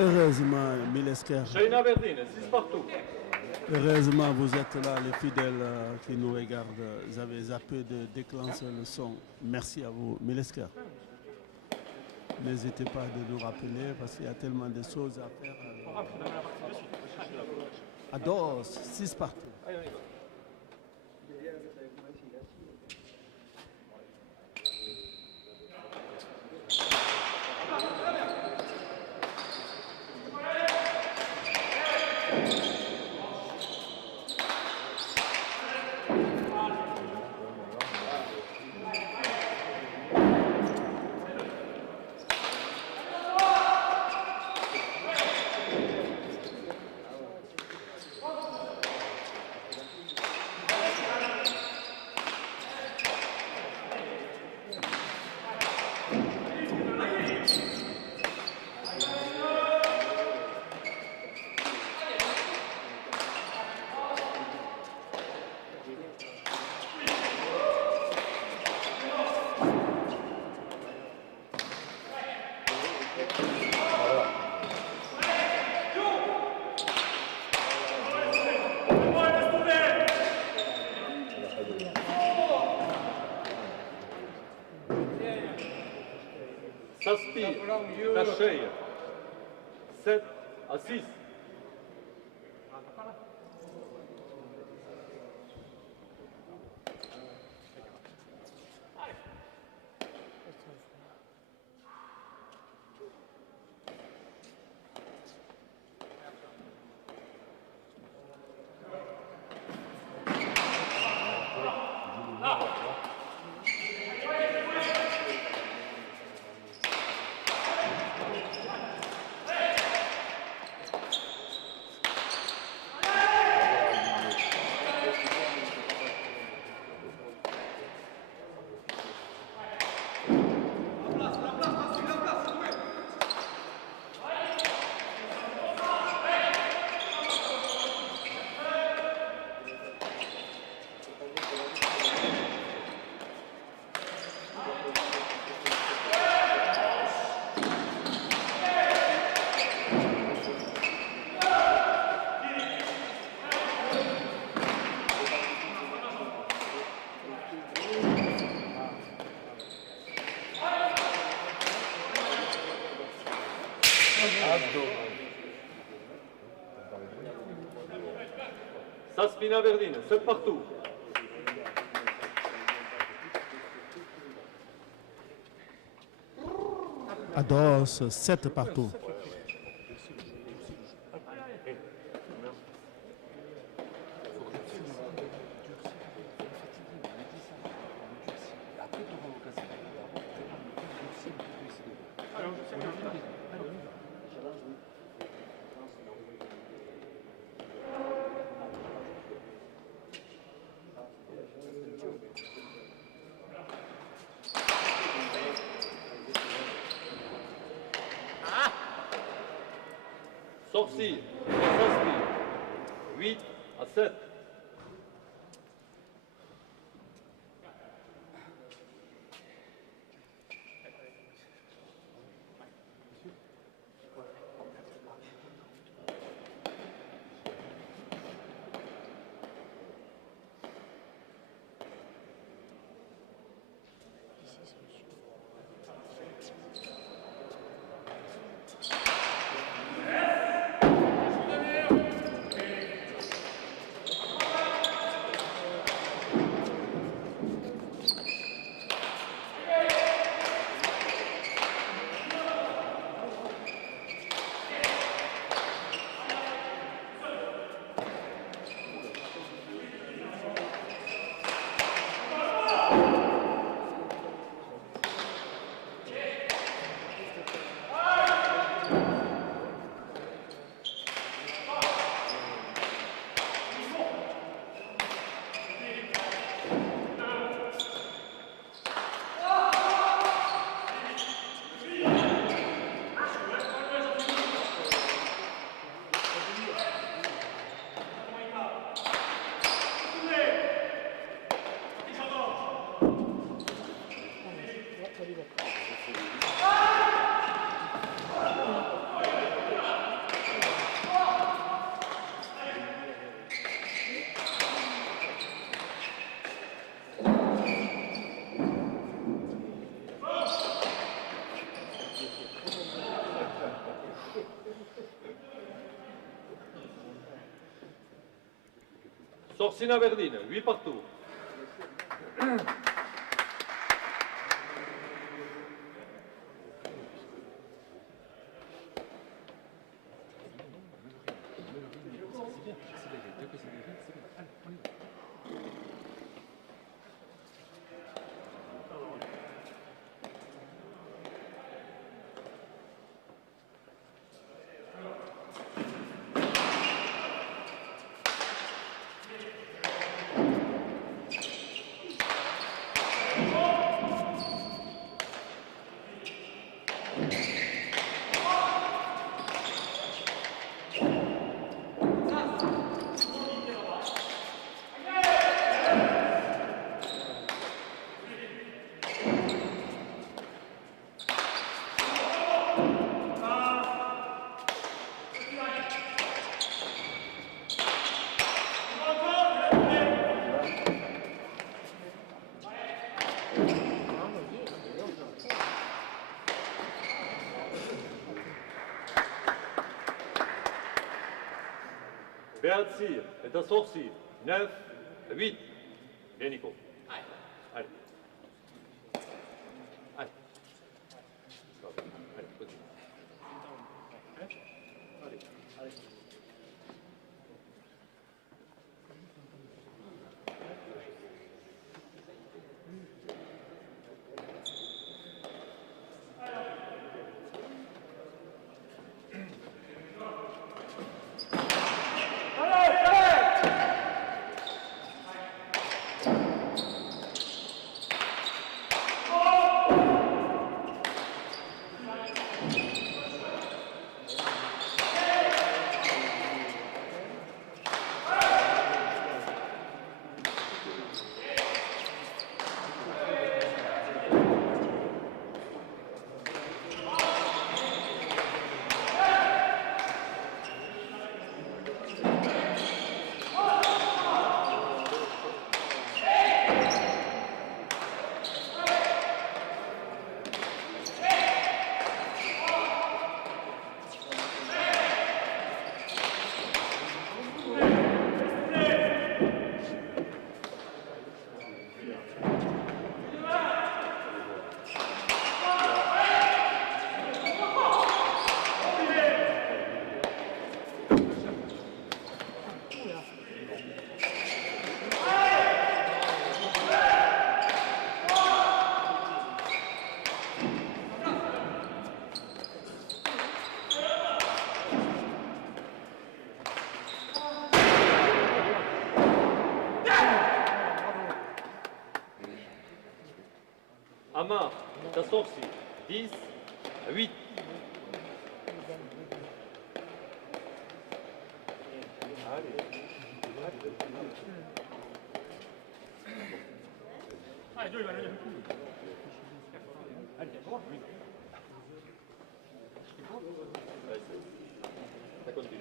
Heureusement, Milesker, Shaina Verdine, 6 partout. heureusement, vous êtes là, les fidèles qui nous regardent. Vous avez zappé de déclencher le son. Merci à vous, Milesker. N'hésitez pas de nous rappeler parce qu'il y a tellement de choses à faire. À Dos, 6 partout. Saspir, Tacheia. 7 à 6. Saspina Verdine, 7 partout. À Dos, 7 partout. Sorci, Saspir. 8 à 7. Sorsina Verdine, 8 partout. Beatsir, et à Sorsi, 9, 8. Bien, Nico. Allez. Allez. Allez, continue. Amar, et à Sorsi, 10, 8. Ça continue.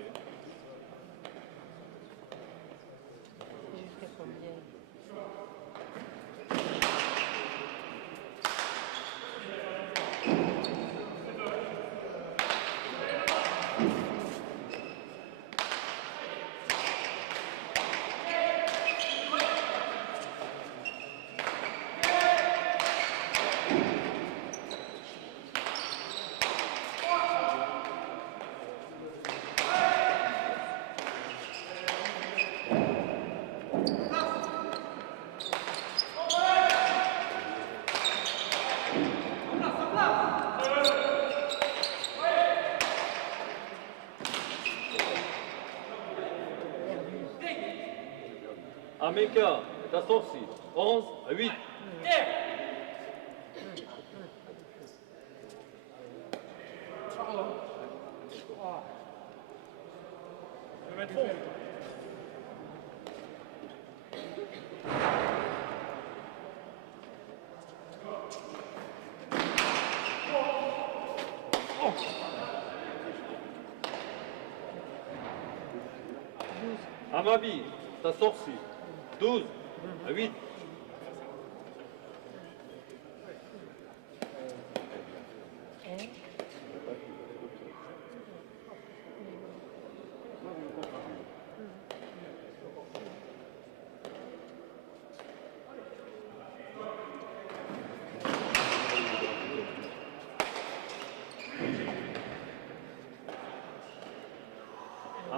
Jusqu'à combien? Ameka, et à Sorsi, 11, 8. Amabi, ta Sorsi, 12, 8.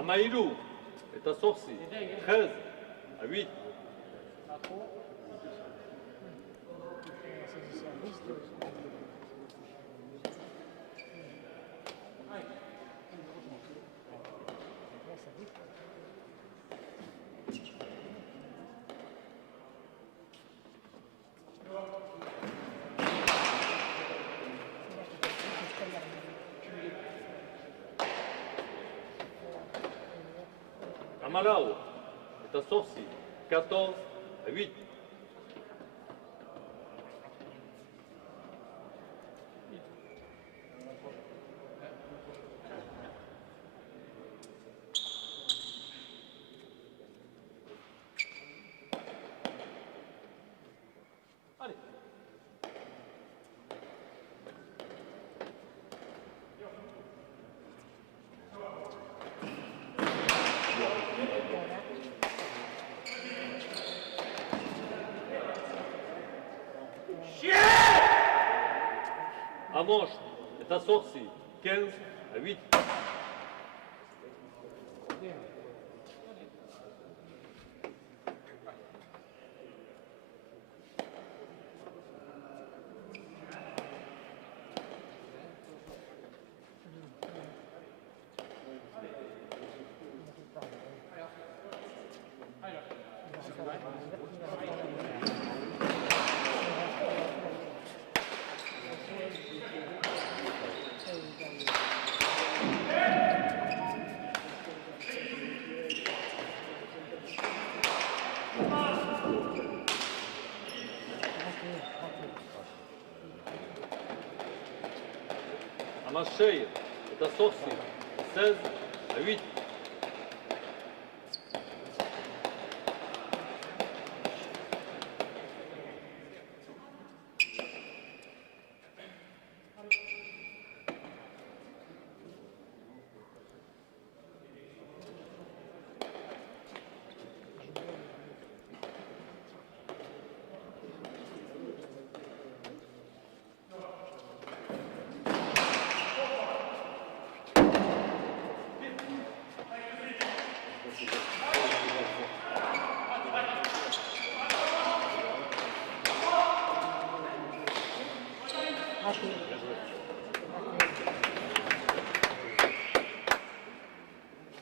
Amaïlou est assorti 13-8. Amalau est assorti 14-8. Amosh est assorti 15-8. Amacheir est assorti 16-8.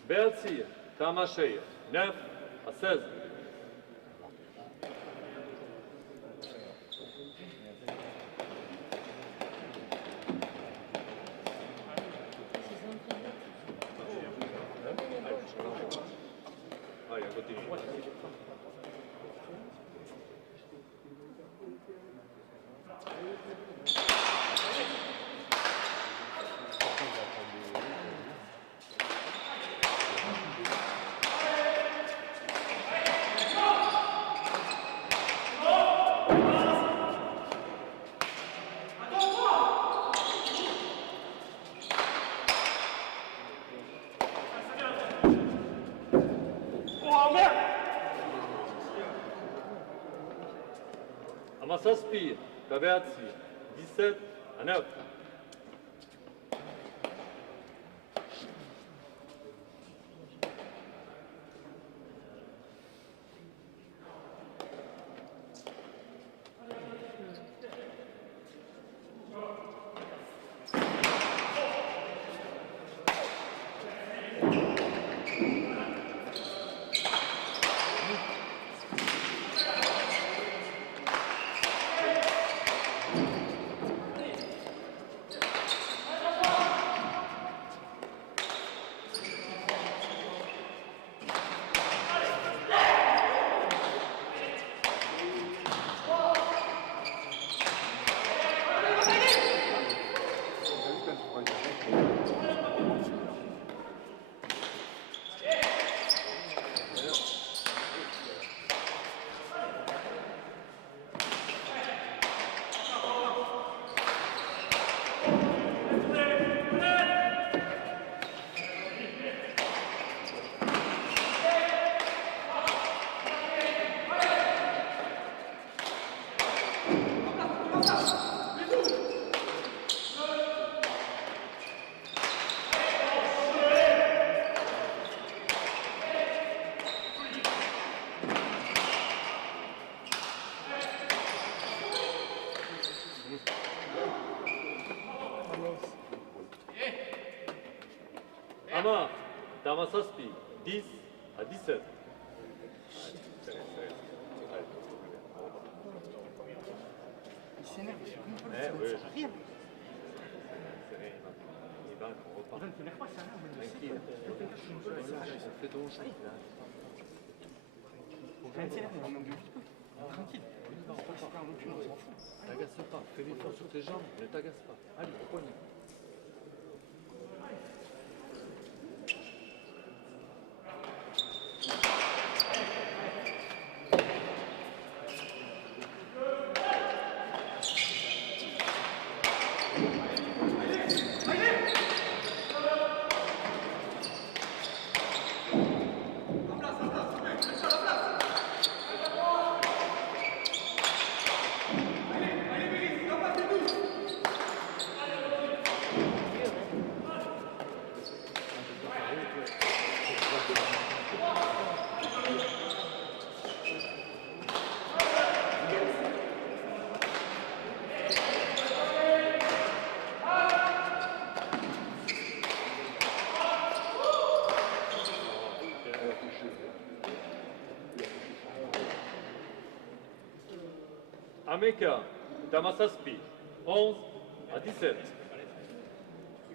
Beatzir, Tamacheir, 9-16. Vai, eu continuo. Amassaspir, Beatzir, 17-9. Ama, Damasaspi, 10 à 17. Il s'énerve, je sais pas, Eh, oui. ça sert à rien. Il va, on repart. Il ne t'énerve pas, ça sert à rien. Tranquille. On fait trop chaud. Rien ne s'énerve, on en gueule vite peu. Tranquille. On va pas se faire un aucune, on s'en fout. T'agace pas, fais l'effort sur tes jambes, ne t'agace pas. Allez, au poignet. Ameka, Damasaspi, 11 à 17.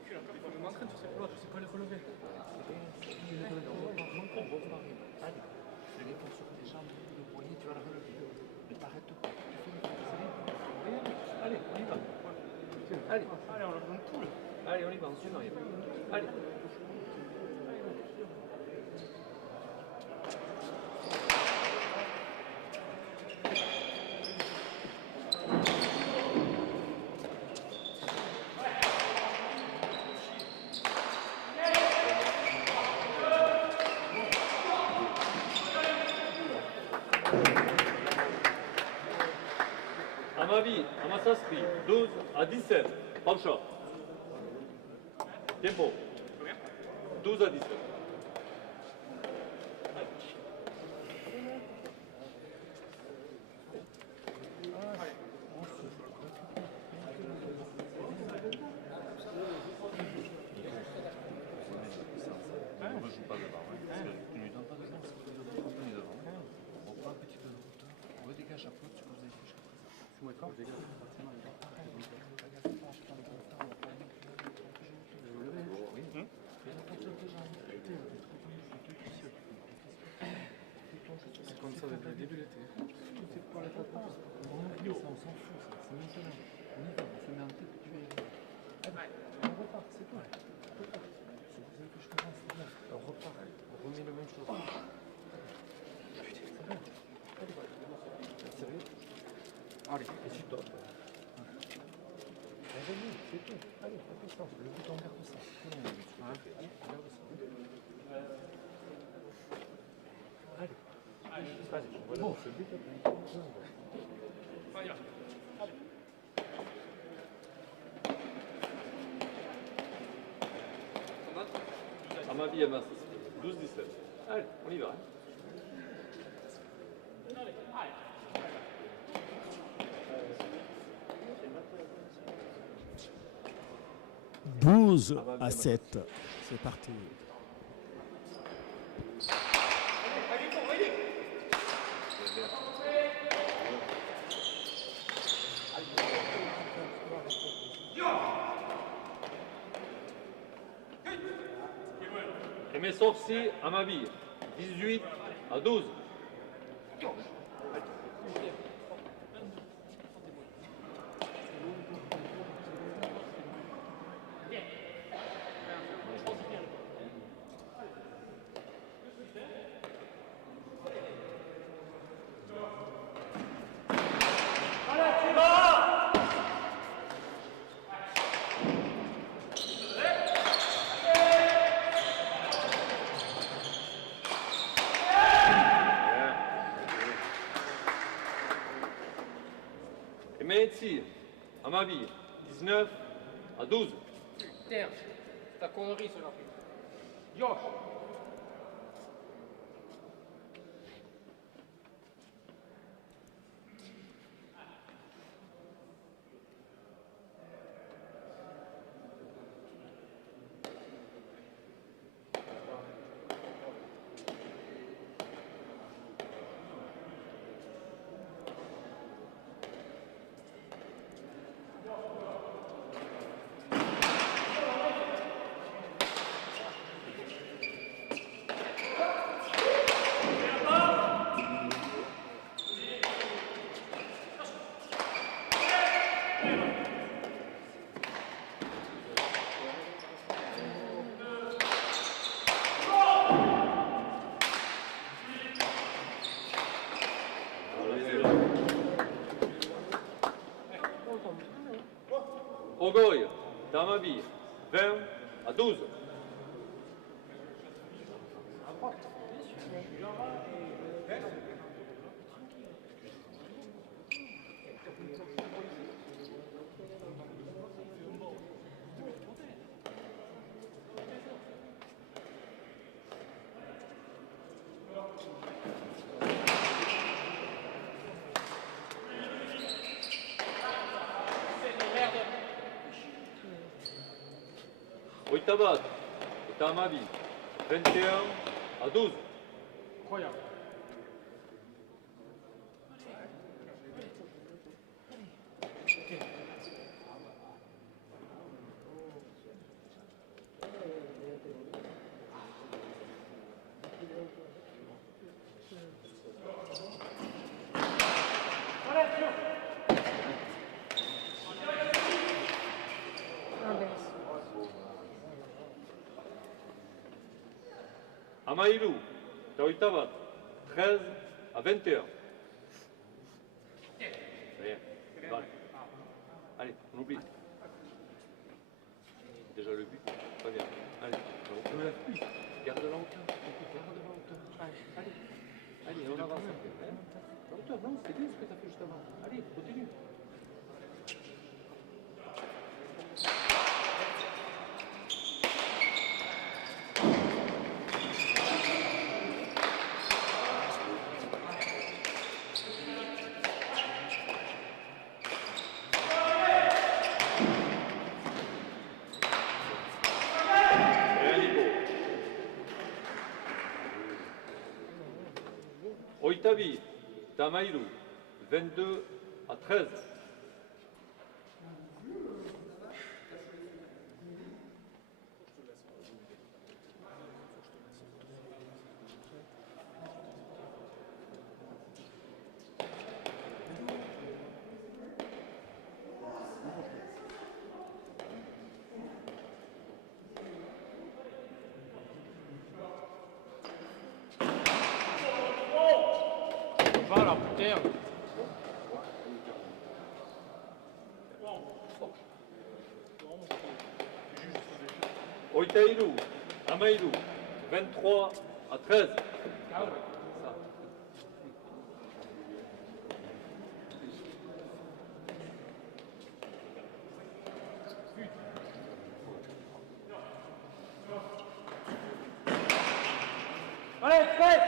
Je m'entraîne sur cette loi, je sais pas les relever. Allez, fais l'effort sur tes jambes, le poignet, tu vas la relever. Ne t'arrête pas. Allez, on y va. Allez, Allez, on leur donne tout là. allez, on y va, on suit rien. Allez. Amavi, Amasaspi, 12 à 17. Pancho. Tempo. 12 à 17. On ne joue pas devant, parce que tu ne lui donnes pas de chance, tu lui donnes 30 minutes devant. On prend un petit peu de hauteur, on redégage un peu, tu peux vous afficher jusqu'à présent. C'est moi quand je dégage, C'est comme ça depuis le début de l'été. c'est pour les papas, ça on s'en fout, c'est maintenant. On y va, on se met en tête que tu vas y aller. Allez, on repart, c'est tout. C'est pour ça que je commence, c'est bien. On repart, on remet la même chose. Putain, c'est bon. Allez, sérieux? Allez, Et tu tombes. Revenez, c'est tout. Allez, fais ça. Le bouton vers ça. Allez, regarde ça. Allez. Allez, voilà. Bon, c'est le but. Amavi, Amasaspi, 12 à 17. Allez, on y va. 12 à 7. C'est parti. Et mes sorties, Amavi, 18 à 12. Et Metsi, Amavi, 19 à 12. Putain, c'est ta connerie cela. Yosh. Ogoy, Tamabi, 20 à 12. Oitabat, Tamabi, 21 à 12. Incroyable. Amaïlou, Taoitabat, 13 à 21. Rien. Vale. Allez, on oublie. Déjà le but. Très bien. Allez, on lève plus. Garde la hauteur. Garde la hauteur. Allez, allez, on avance. La hauteur, non, c'est bien ce que tu as fait juste avant. Allez, continue. Oitabi, Tamaïlou, 22 à 13. Voilà, putain. Oitaïlou, Amaïlou, 23 à 13. Allez, prêt.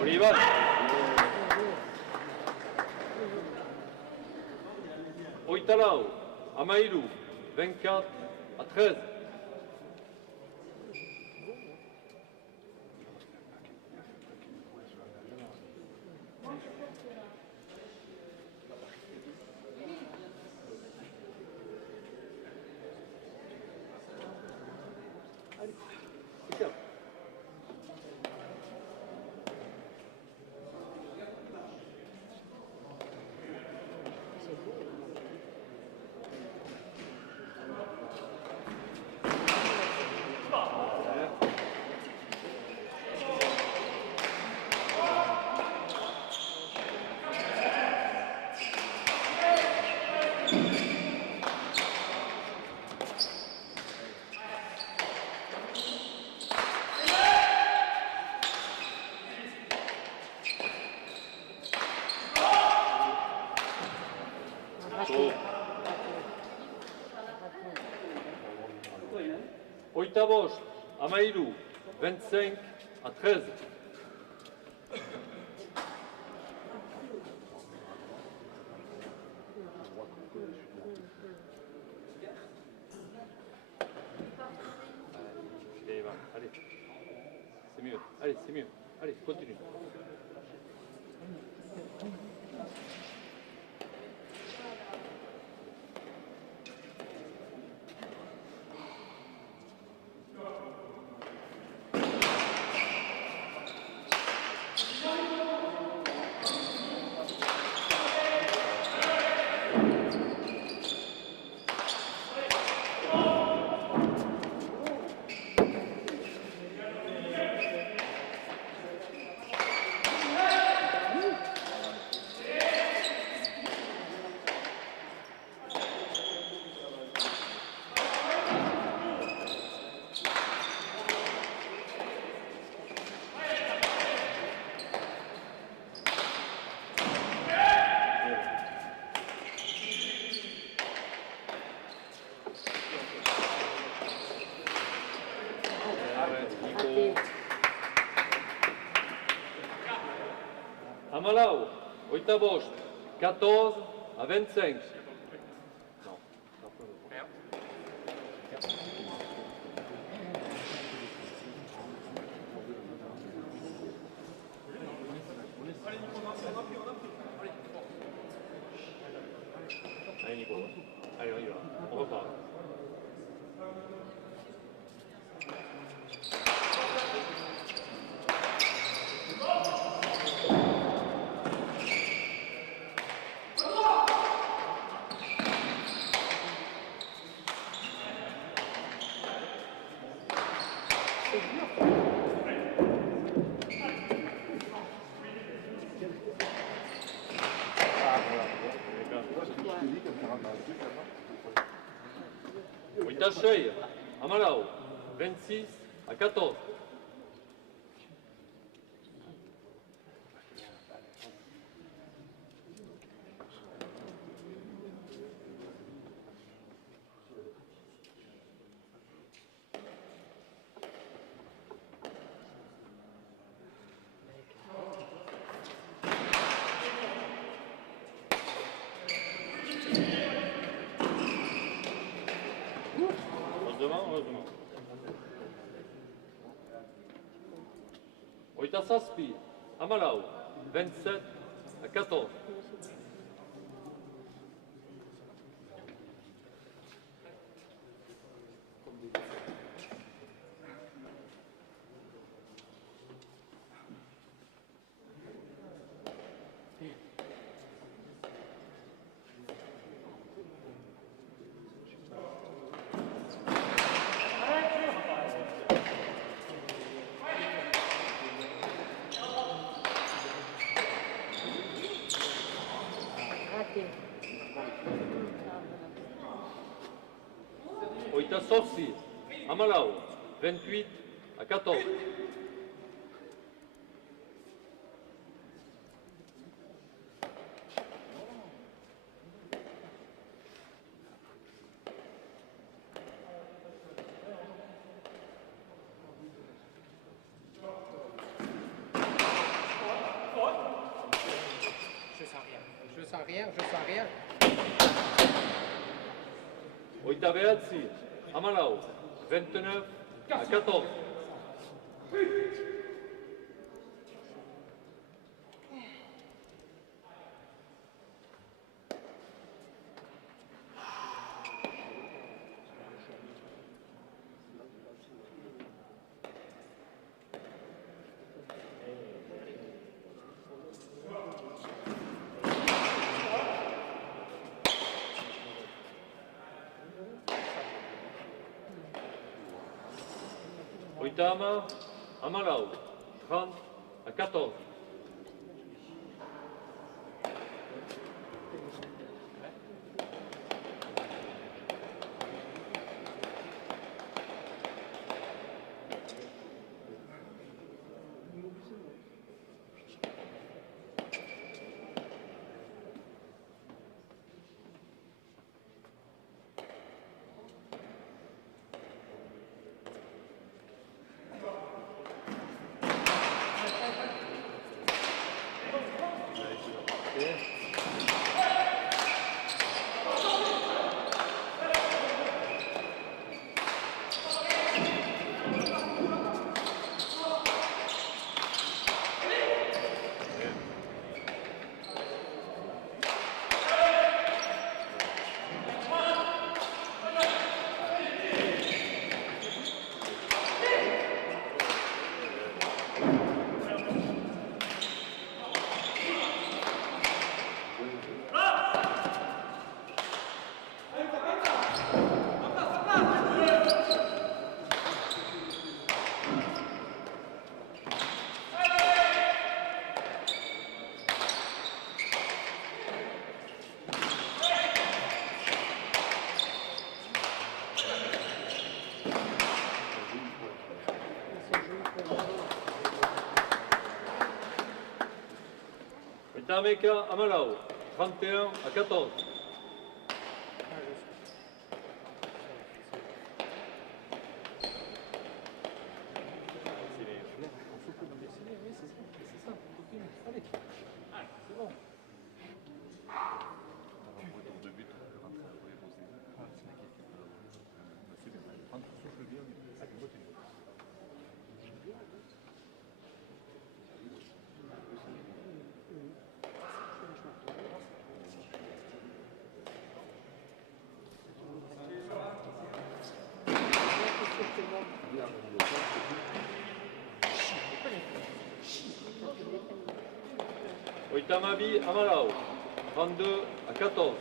Olivan. Oitalao, Amaïlou, 24 à 13. Oitavos, Amaïlou, 25 à 13. Allez, c'est mieux. Allez, c'est mieux. Allez, continue. Amalau, Oitabost, 14 à 25. Non. Allez Nico, allez on y va, on repart. Oitachei, Amalau, 26 à 14. Heureusement. Oitasaspi, Amalau, 27 à 14. Oitasovsi, Amalau, 28 à 14. Je sens rien. Oitaveatsi, Amalau, 29 à 14. Oitama, Amalau, 30 à 14. Oitameka, Amalau, 31 à 14. Allez. Oitamabi Amalao, 32-14.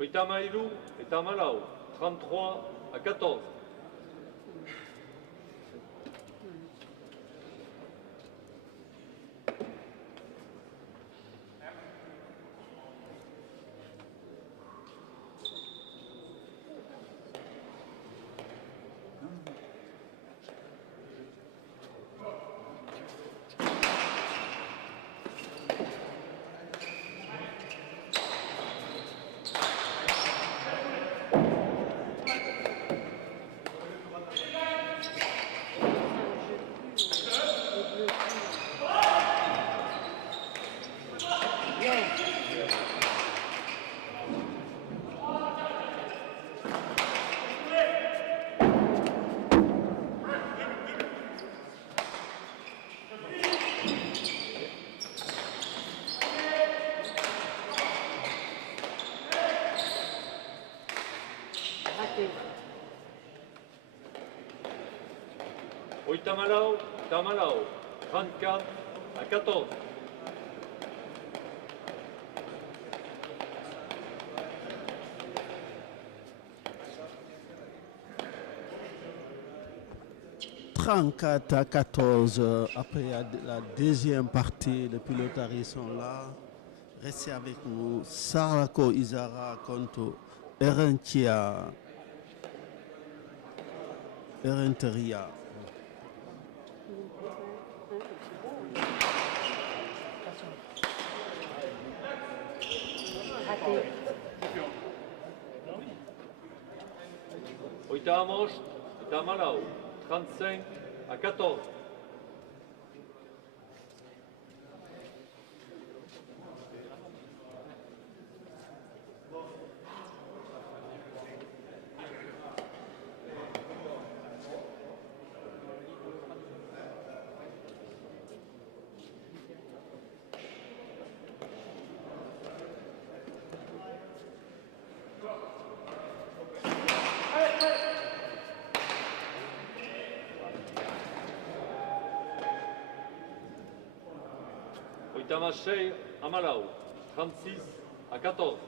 Oitamailou et Amalao, 33-14. Oitamalao, Tamalao, 34-14. « 34-14 après la deuxième partie, les pilotaries sont là. Restez avec nous. Sarako Izara contre Erenteria. Raté. Oitamos et Amalao, 35-14. Oitamashei Amalao, 36-14.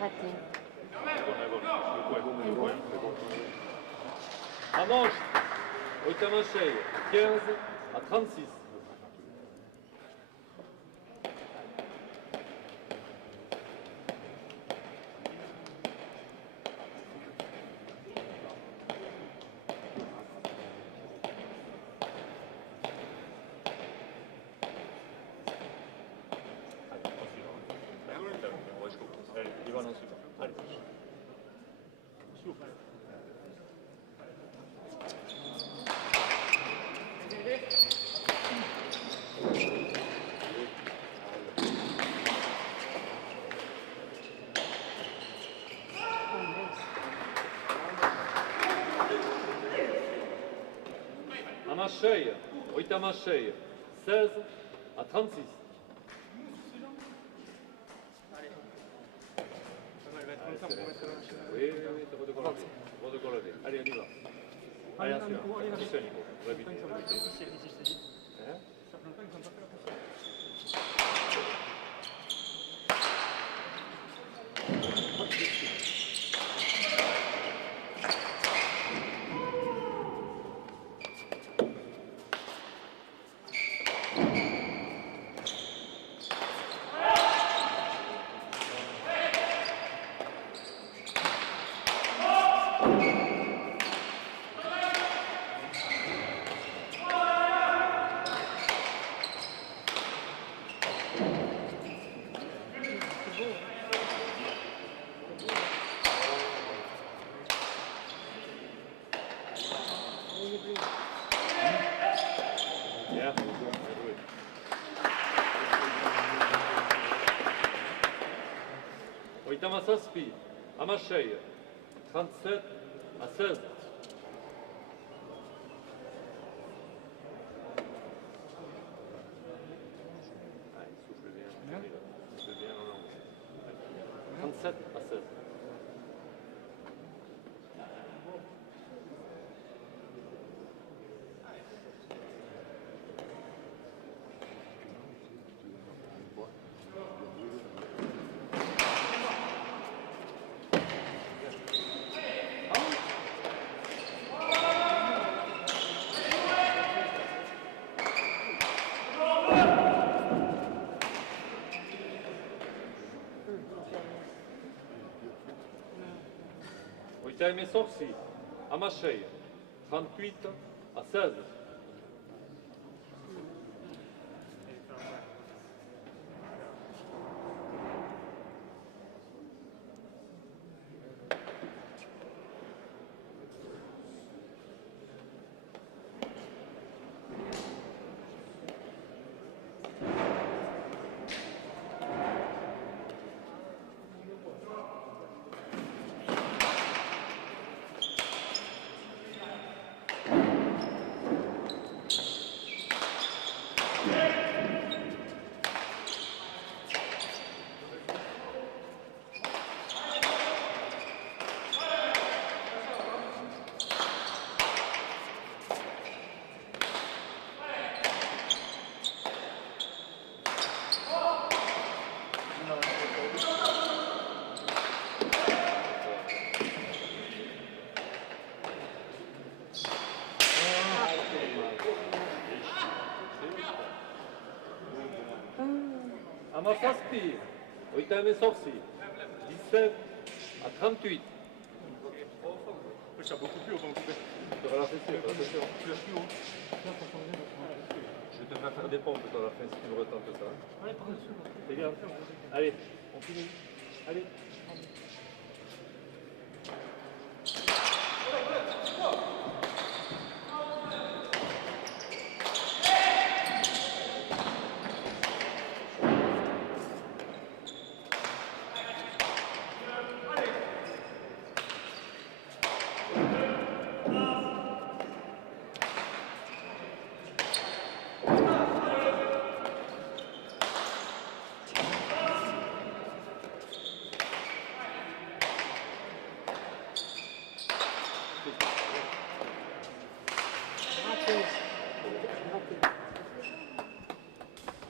Raté. Amanche, Oitamashei, 15-36. Ivan ensuite. Allez. cheia. Oitama cheia. 16 à 36. Elle va être comme ça pour mettre la machine. Oui, t'as pas de quoi lever. Pas de quoi lever. Allez, on y va. Allez, attention. Attention, Nico. On va vite. Ça fait longtemps que ça fait la poussière ici, je te dis. Hein? Ça fait longtemps qu'ils n'ont pas fait la poussière. Bien, bien joué. Oitama Saspi, Amacheia, 37 à 16. Allez, souffle bien, souffle bien en langue. 37 à 16. Oitaime Sorsi, Amacheia, 38 à 16. Amasaspi, Oitaime Sorsi, 17 à 38. Ça a beaucoup plus haut quand on coupait. Sur la fessure, attention. Tu l'as plus haut. Je devrais faire des pompes dans la fin si tu me retentes ça. Allez, par-dessus. Fais gaffe. Allez, on finit. Allez.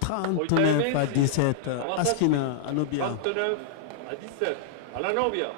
Trente-neuf à 17, Askina Anobia. 39 à 17. À la Nobia.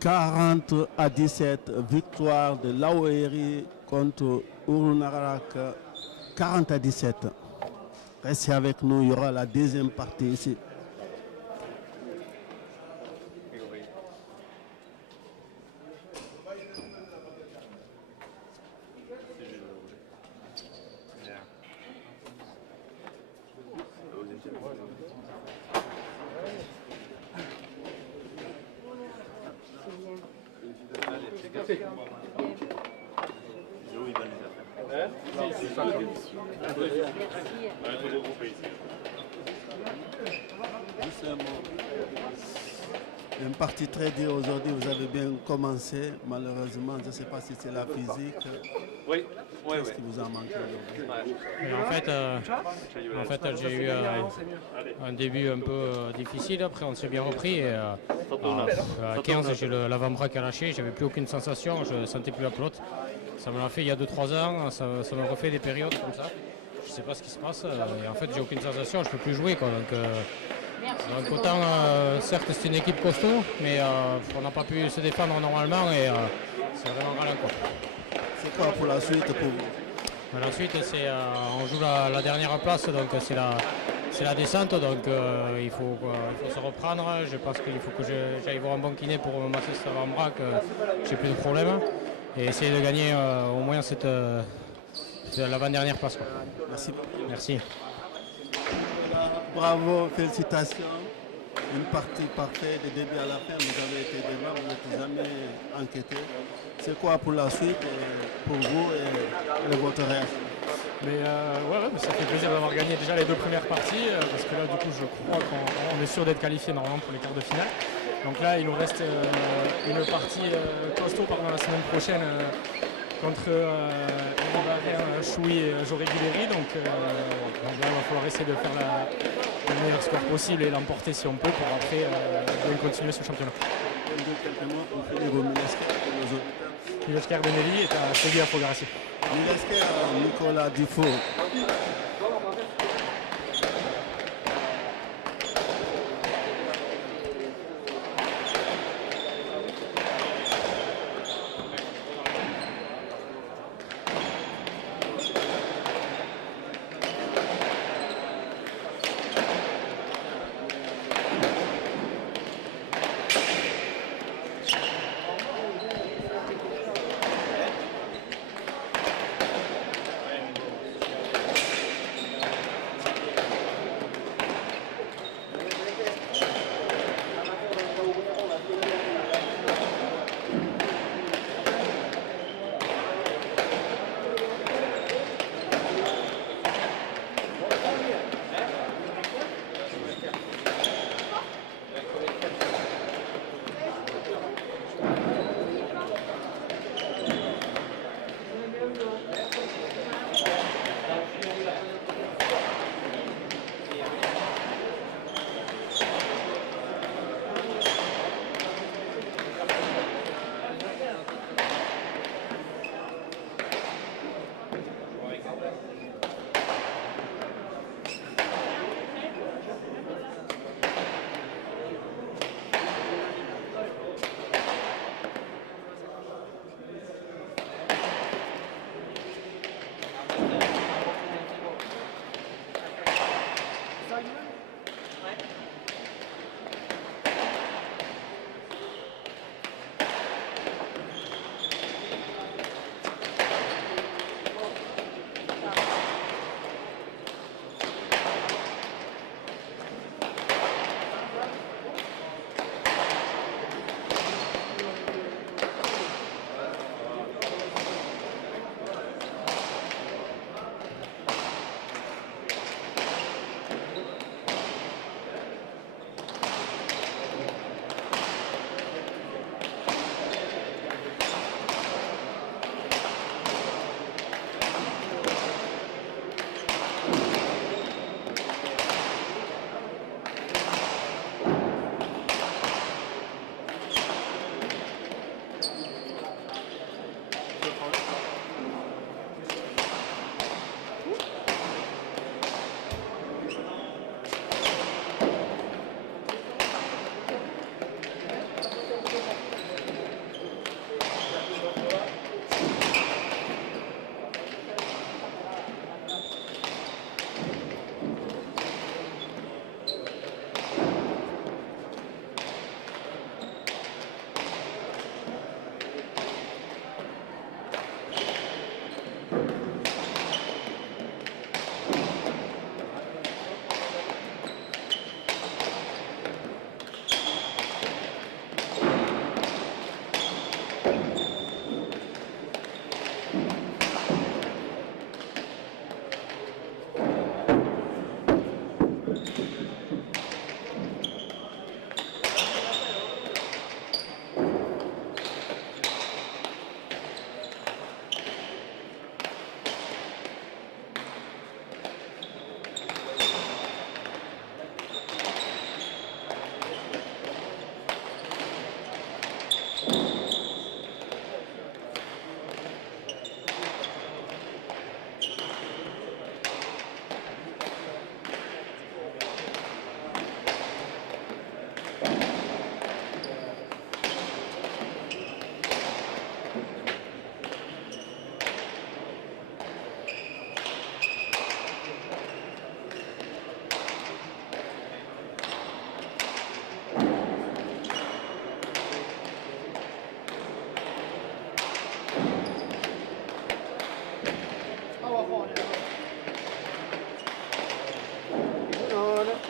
40-17, victoire de Laouéry contre Urunarak, 40-17. Restez avec nous, il y aura la deuxième partie ici. Une partie très dure aujourd'hui, vous avez bien commencé. Malheureusement, je ne sais pas si c'est la physique. Oui, oui, Qu'est-ce qui vous a manqué aujourd'hui? En fait, j'ai eu un début un peu difficile. Après, on s'est bien repris. Et, à 15, j'ai l'avant-bras qui a lâché. J'avais plus aucune sensation. Je ne sentais plus la pelote. Ça me l'a fait il y a 2-3 ans. Ça me refait des périodes comme ça. Je ne sais pas ce qui se passe. Et en fait, j'ai aucune sensation. Je ne peux plus jouer, quoi. Donc autant, certes, c'est une équipe costaud, mais on n'a pas pu se défendre normalement. Et c'est vraiment ralent, quoi. C'est quoi pour la suite pour vous? La suite, c'est on joue la dernière place, donc c'est la descente, donc il faut se reprendre. Je pense qu'il faut que j'aille voir un bon kiné pour me masser cet avant-bras, que j'ai plus de problème, et essayer de gagner au moins l'avant-dernière place, quoi. Merci. Merci. Bravo, félicitations. Une partie parfaite, du début à la fin, vous avez été devant, vous n'êtes jamais inquiété. C'est quoi pour la suite, pour vous et votre réaction? Mais mais ça fait plaisir d'avoir gagné déjà les 2 premières parties, parce que là du coup je crois qu'on est sûr d'être qualifié normalement pour les quarts de finale. Donc là il nous reste une partie costaud pendant la semaine prochaine contre Choui et Joré Guilhéry. Donc là il va falloir essayer de faire le meilleur score possible et l'emporter si on peut pour après continuer ce championnat. Milesker Benelli est à Séville à Fogarassi. Milesker Nicolas Dufault.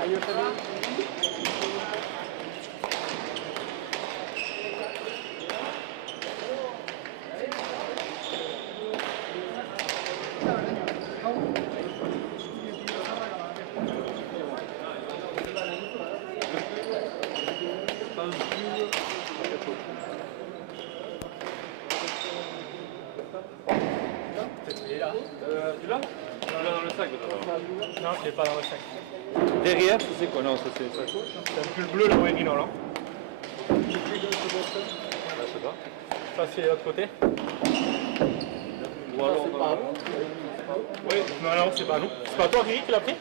Salut Fabien. Il est là. Tu l'as? Tu l'as dans le sac peut-être. Non, je l'ai pas dans le sac. Derrière, c'est quoi? Non, ça c'est sa couche. C'est un pull bleu là, ouais, non là. Là, je sais pas. Ça c'est de l'autre côté. Ou alors, Oui, non, c'est pas nous. C'est pas toi, Riri, qui l'a pris?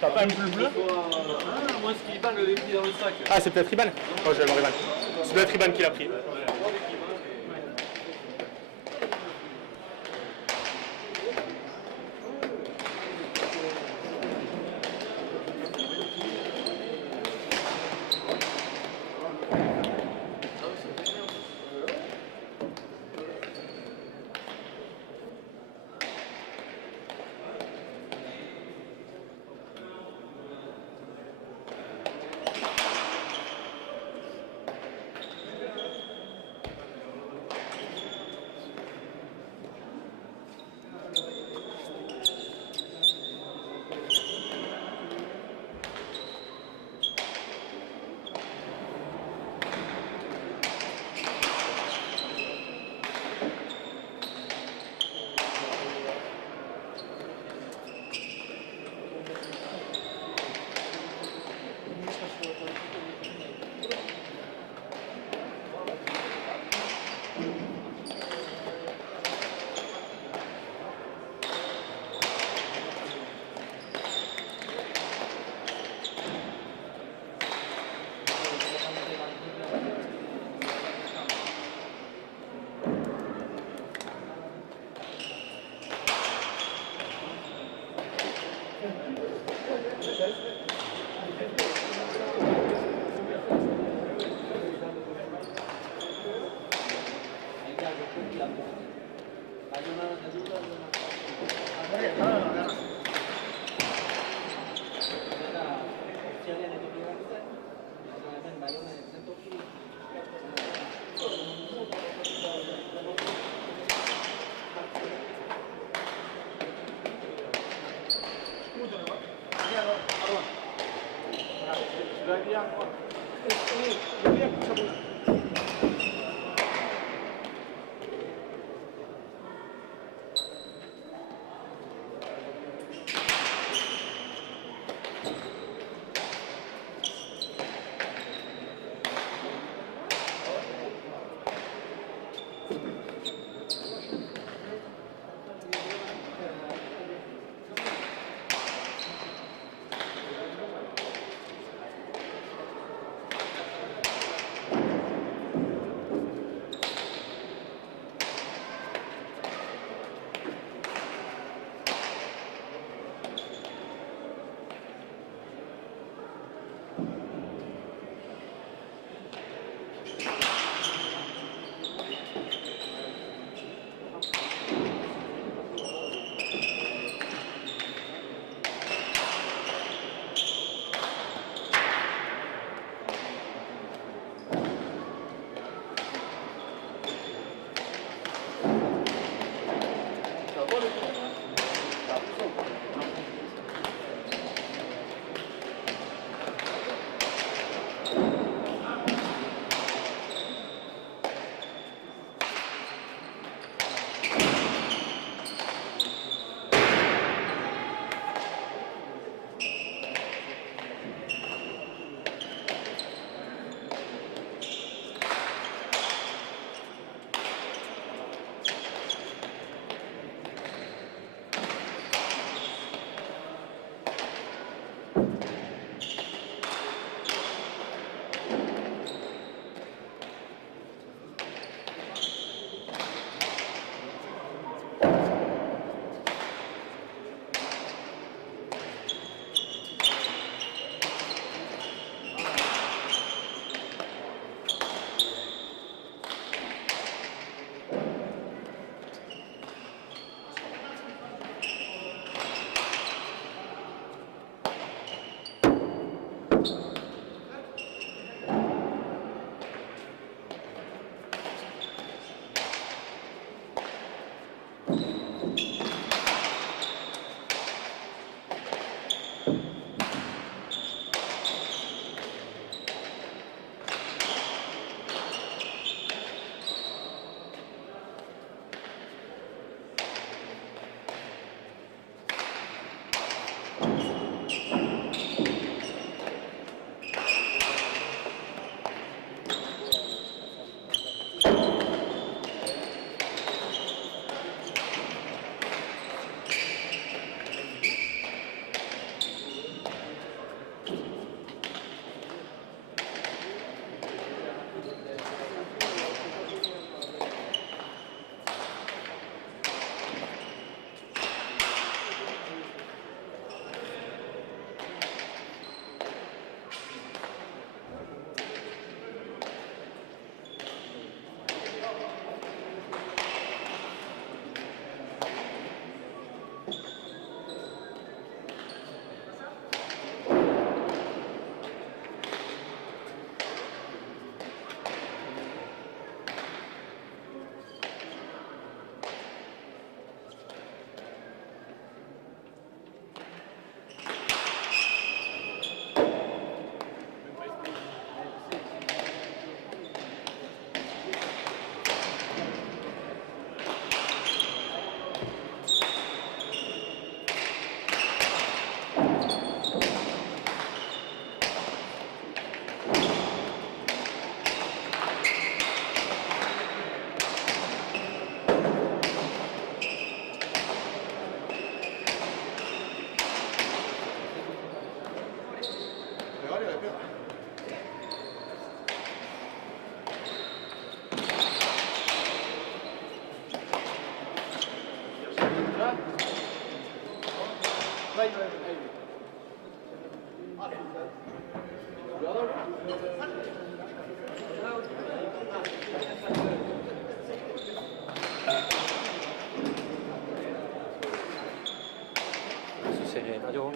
T'as pas un pull bleu? Ah, moi, ce qui Iban l'avait pris dans le sac. Ah, c'est peut-être Iban. Oh, je vais voir Iban. C'est peut-être Iban qui l'a pris. Su sereno, andiamo.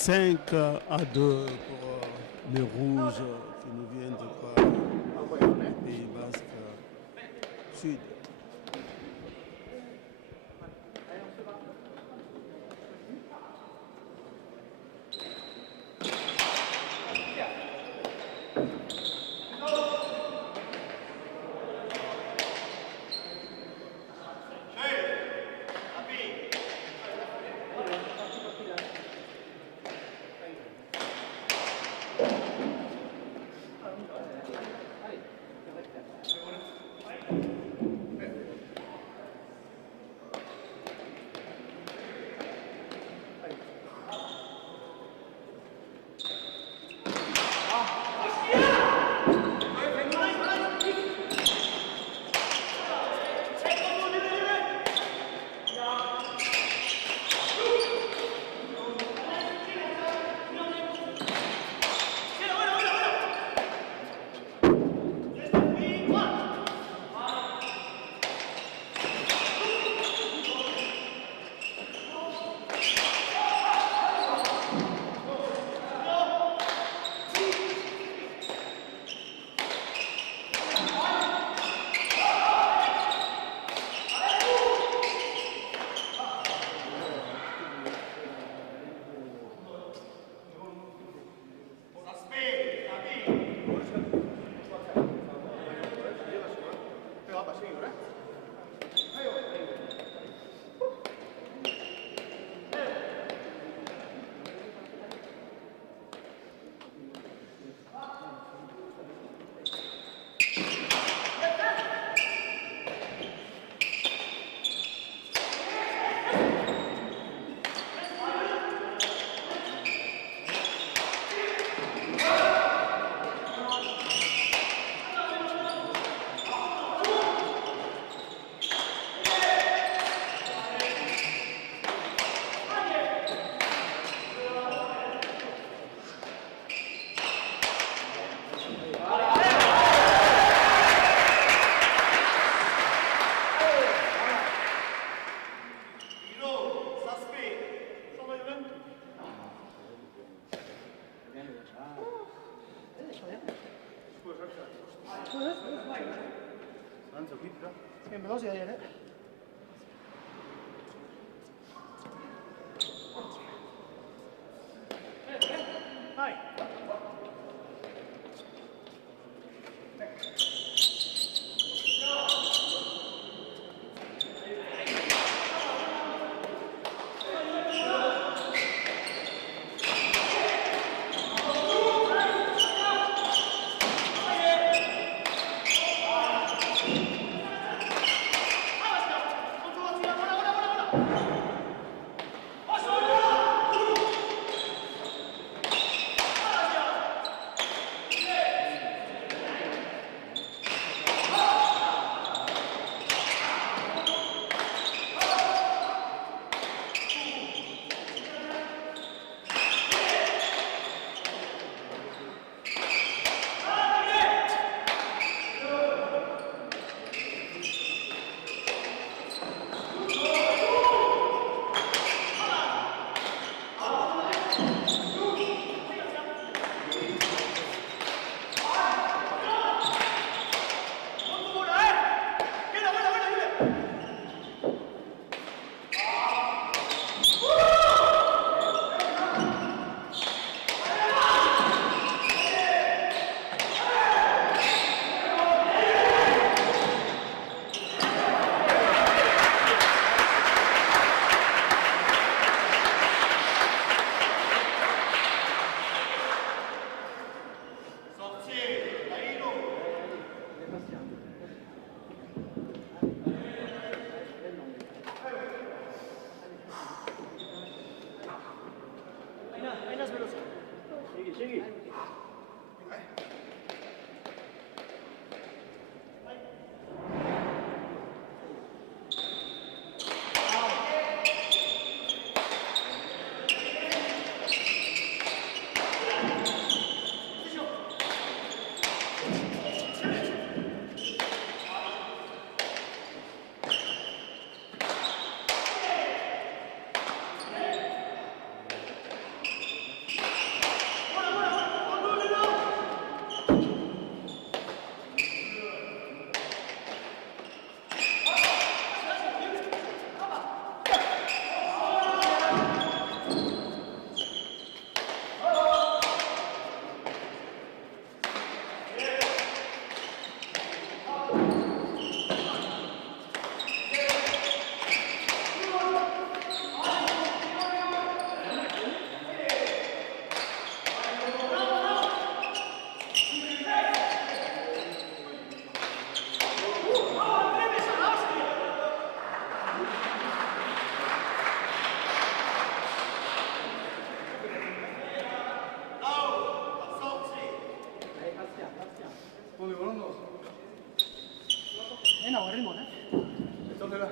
5-2 pour les rouges qui nous viennent de quoi, du Pays Basque Sud. Salimos, ¿eh? ¿Dónde va?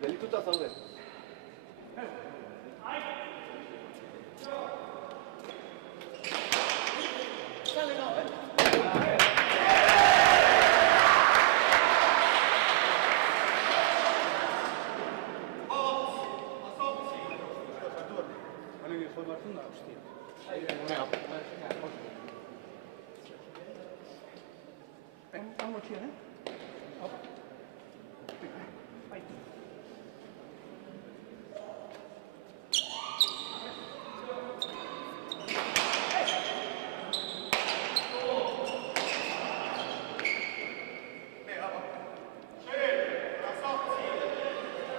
Del tutto a salve. Vamos, tío, ¿eh?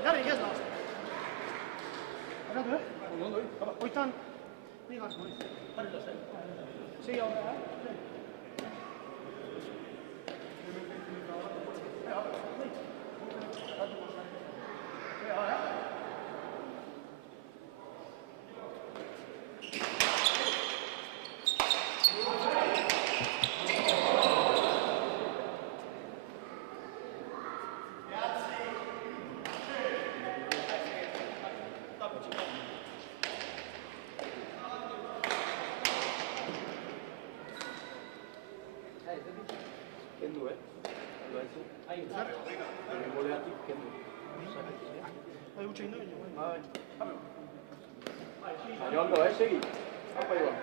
Dale, kes laas. Aga töö. Hoitan. Nii kaas kui. Siia on vähe. Kendu, eh? Voleatik kendu. Ai, utzi inda. Baina ondo, segi. Apa, Iban?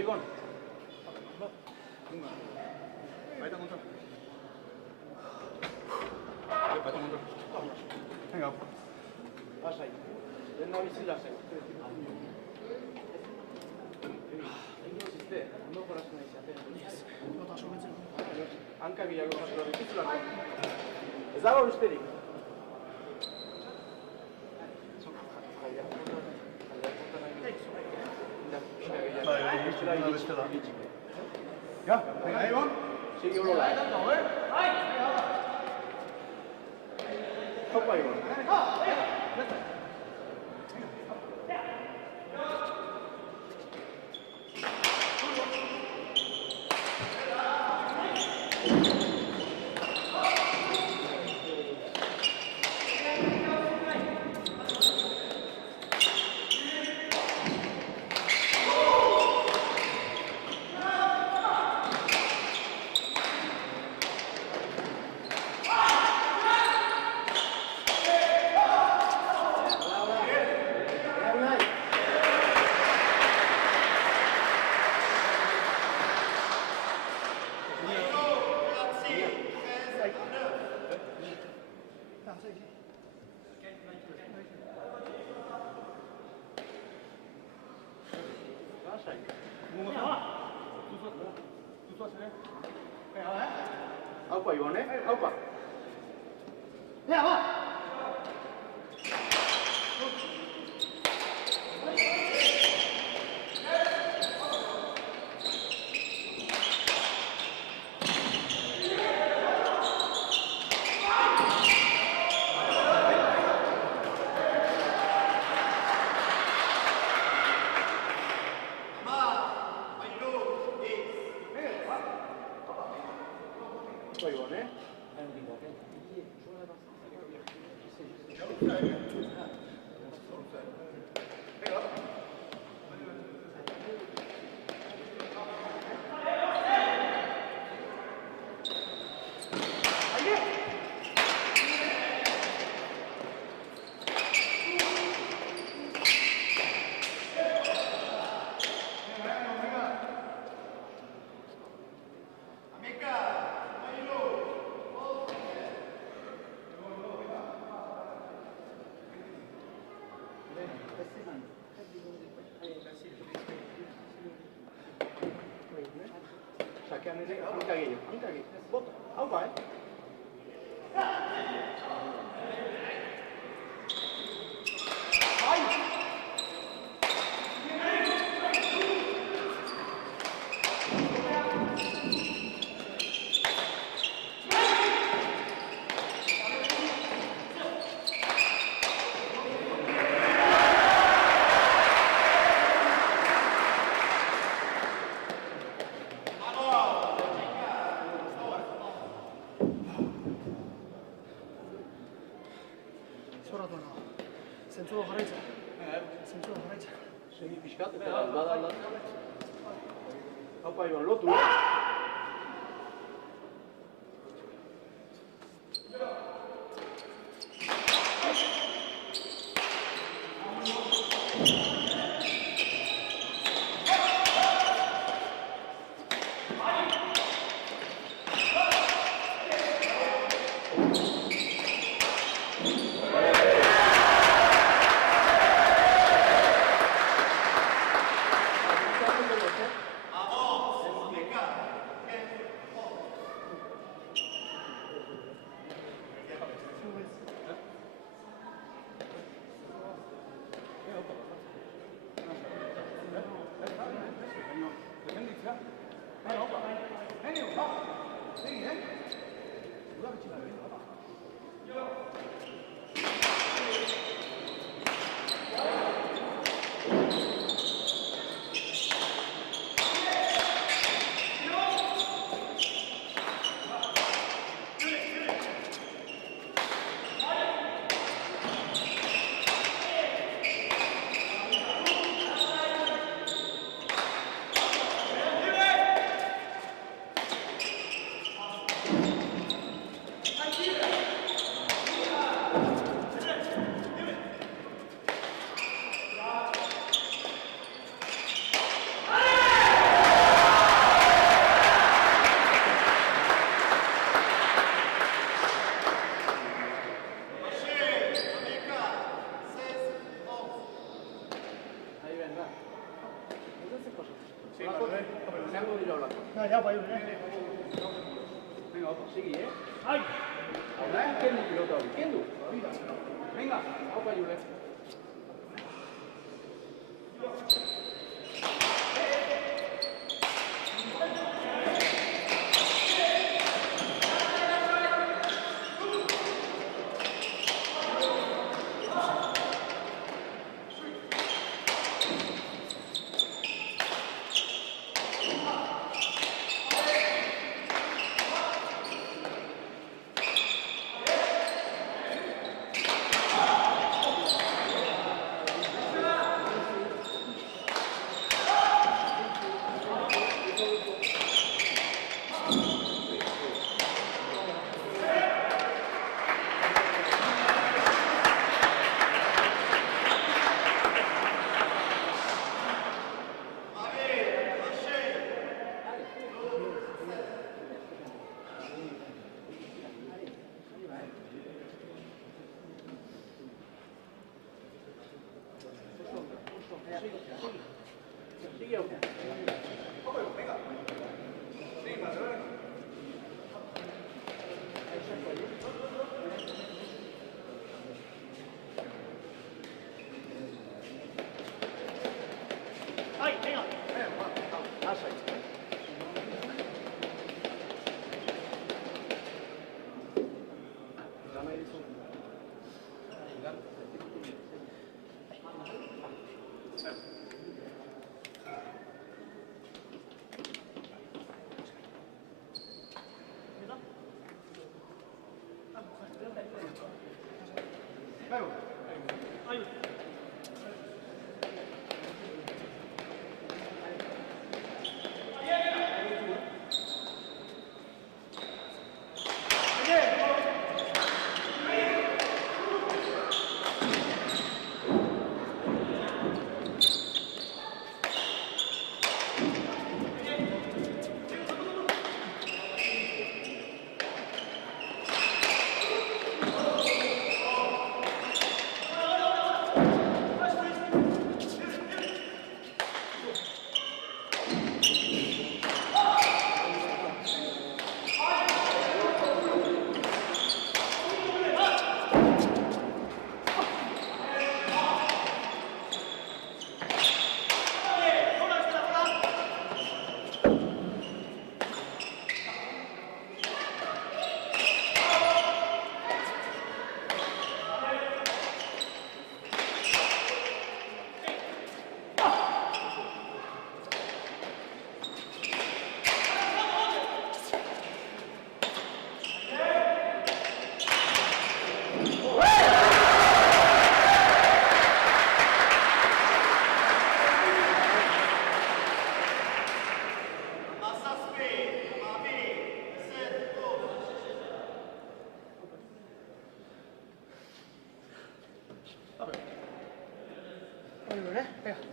Egon. Weiter runter. Weiter runter. Häng ab. Lasai. Den nahi zi lasai. Ondo korazu nahi zaten. Hanka gehiago jasura dituzulako. Ez dago besterik. Ja, Egon. Segi holola. Hoppa, Egon. Haupa, Igon, haupa. Ja, va! Hanka gehiago. Bota, haupa, Zentzua jarraitza. Segi pixkat, eta aldat. Haupa, Igon, lotu. 那要不有人。Venga, opa, sigue, ¡Ay! Ahora es que el piloto, ¿entiendo? Venga, vamos para ayudar.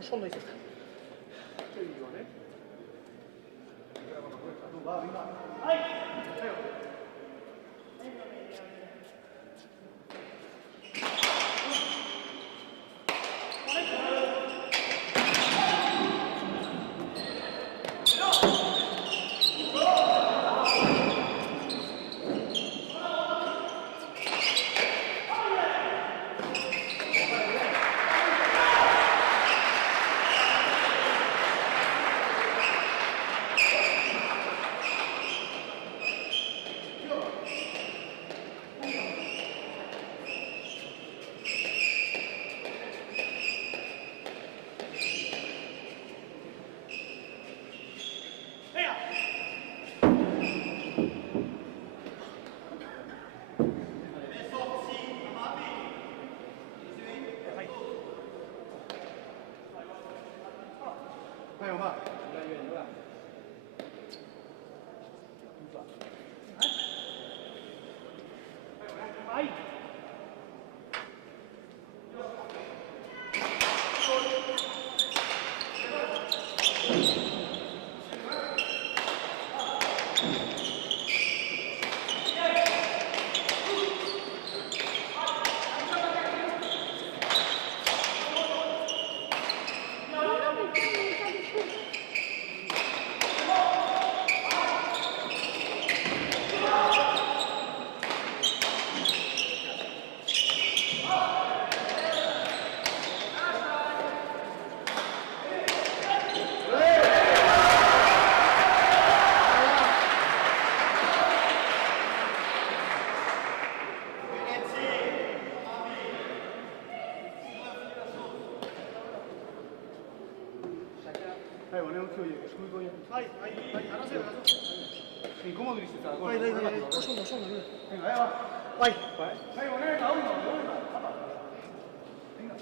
손도 있었다. はい、おねを今日祝福をやって。はい、はい、はい、話せる、話せる。incómodo y se está. Vai, vai, vai, sono, sono. Venga, ahí va. Vai. Vai, o ne, uno. Venga.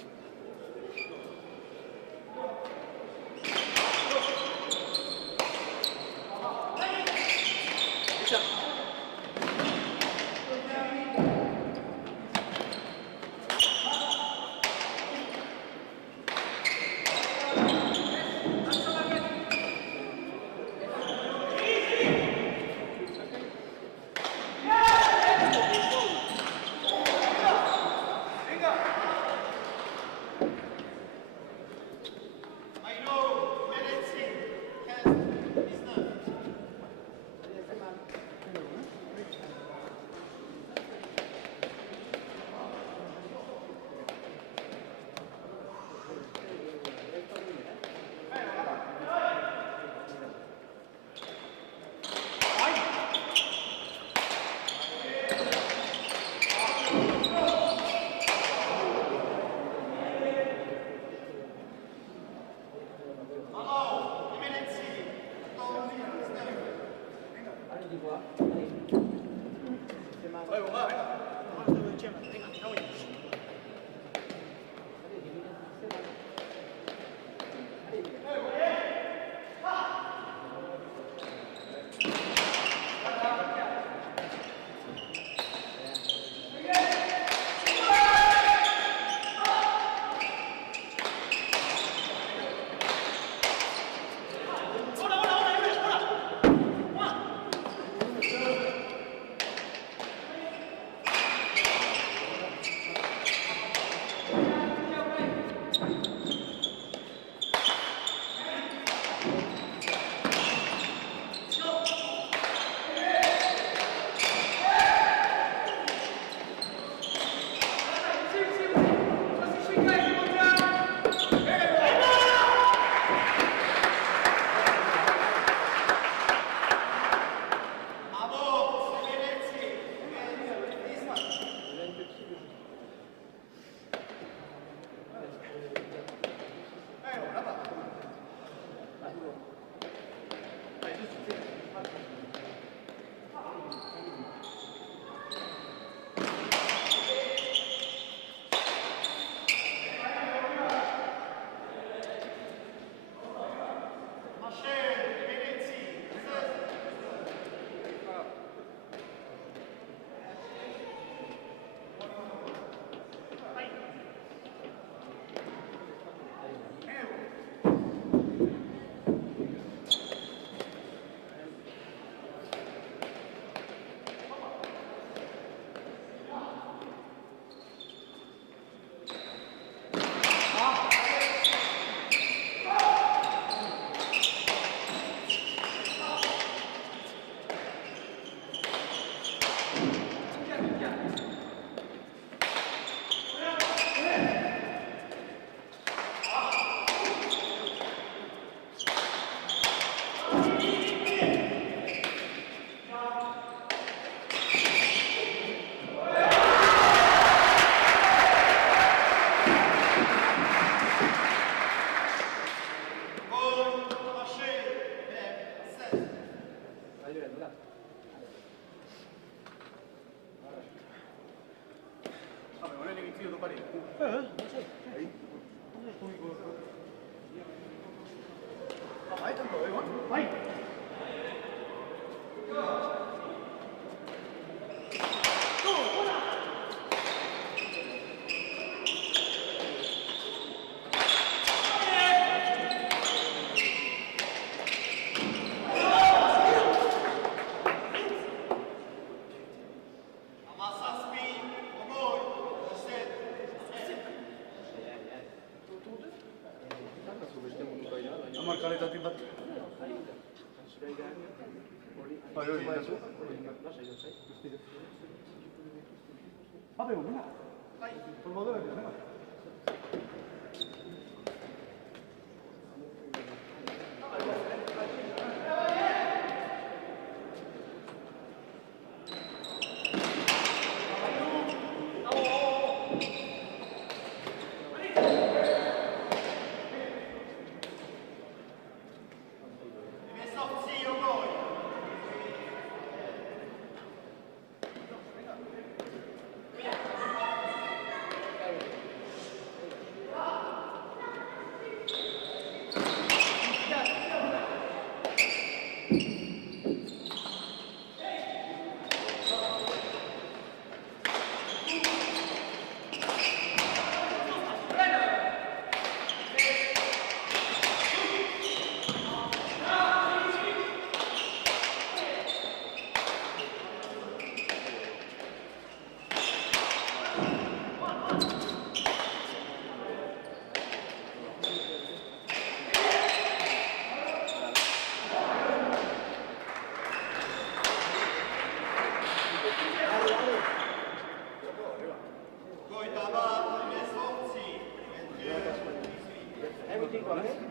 Vai!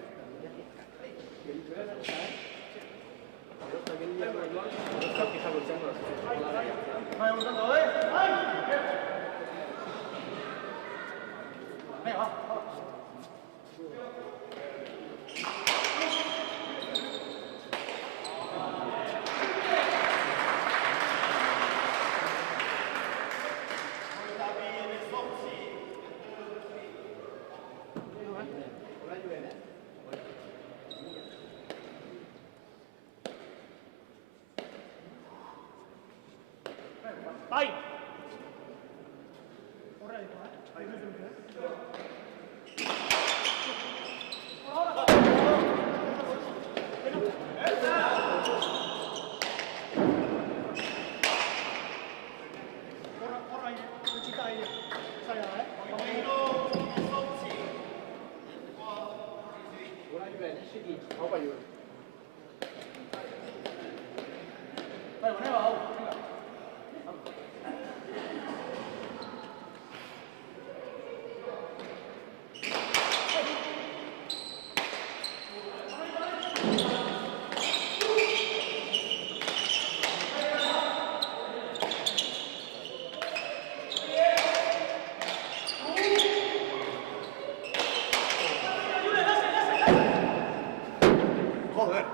Joder.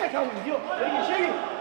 Me cago en Dios. Sigue.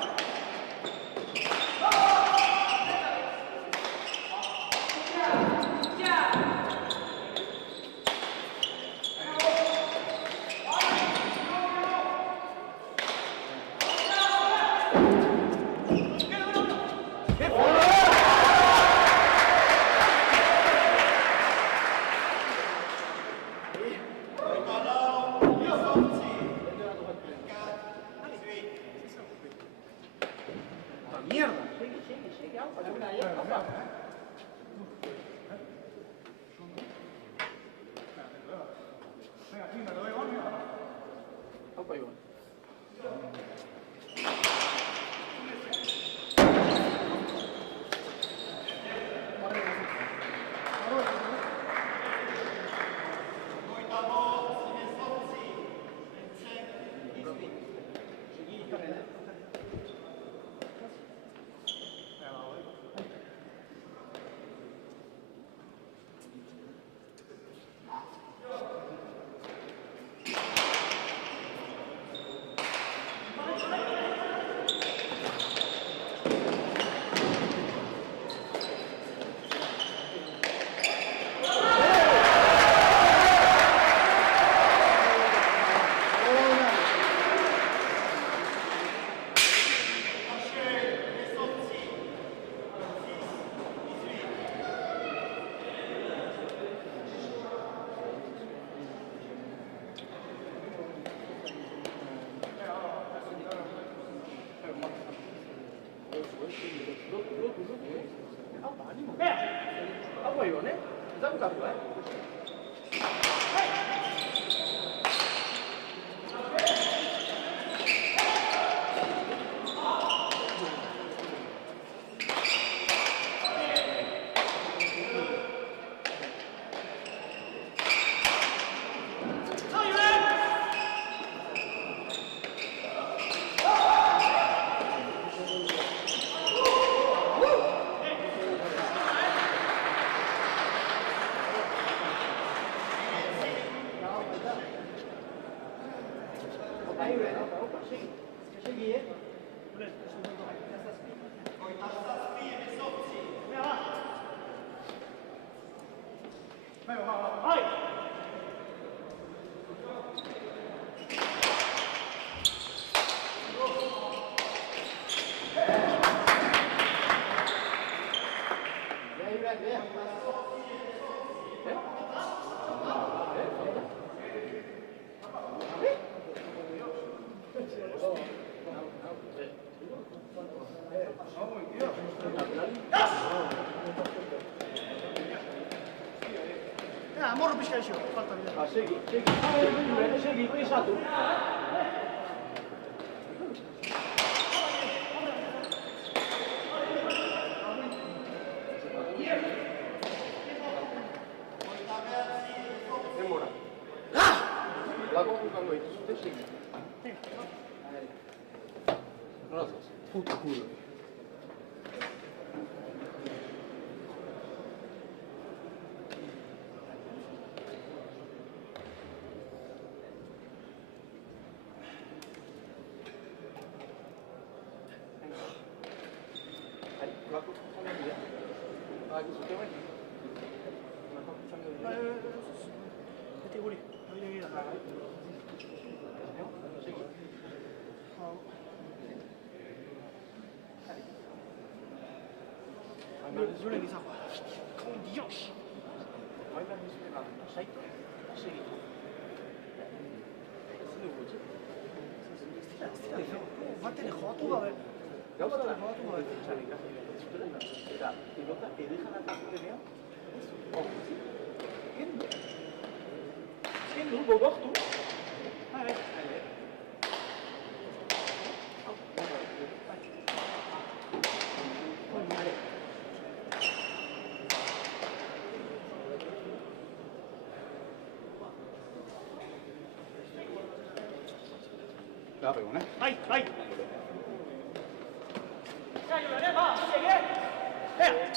Morro pixka iso, falta bide. Segi, esatu. 와공 간거 있으시죠? 네. 알았어. 굿. Sulle sa qua. Con Dios. Vattene khotuba ve. Vattene khotuba ve. 이거가 에리가 나타나요? ken bu bak tu. Evet. 자, 이거네. Vai, vai. 자, 이거 해 봐. 세게. 해.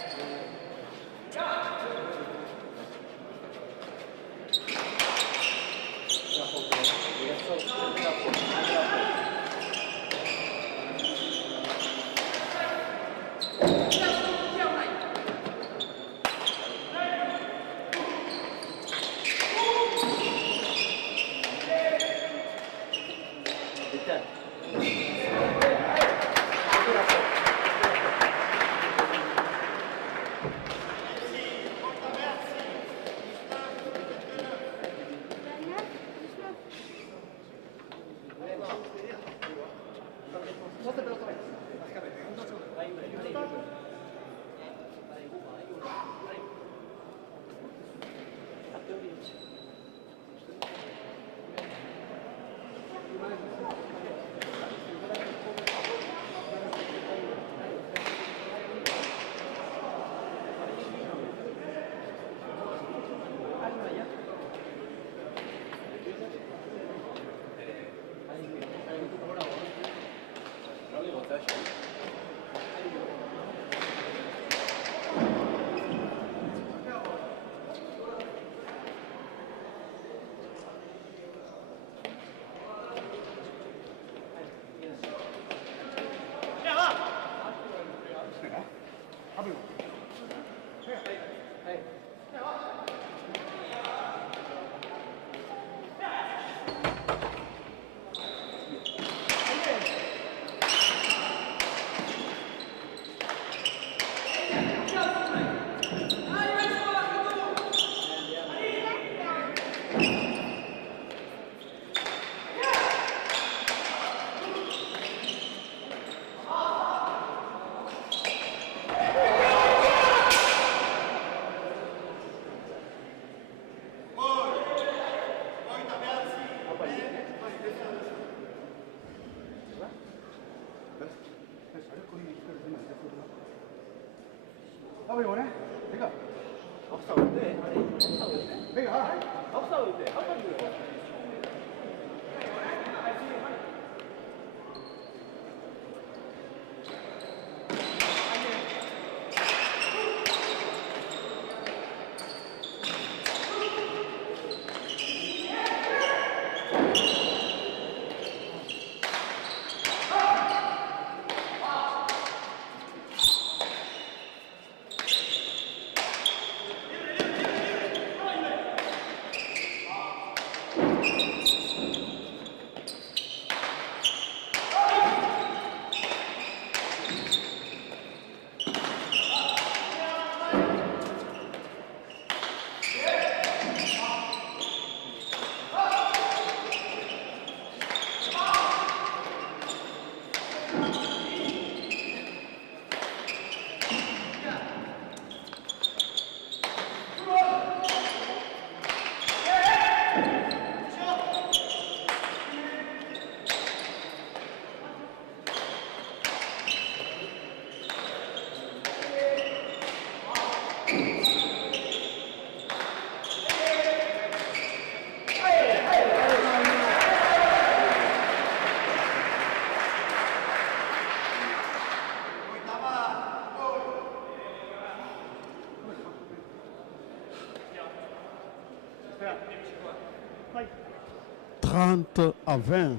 30-20.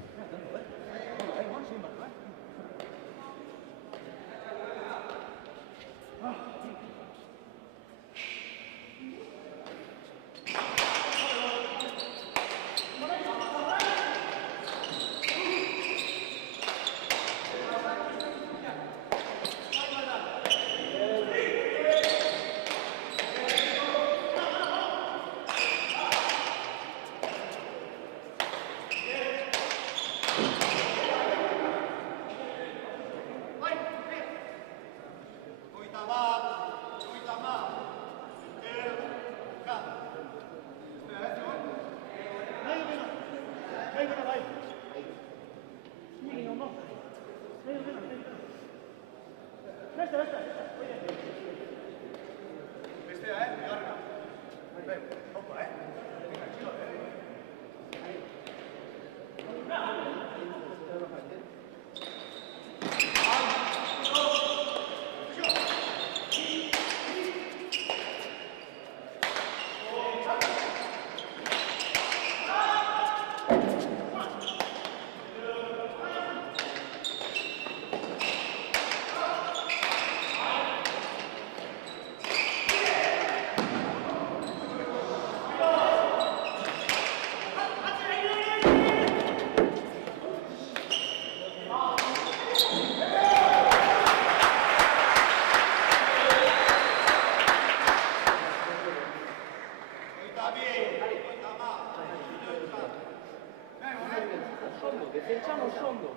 Defendiamo sfondo.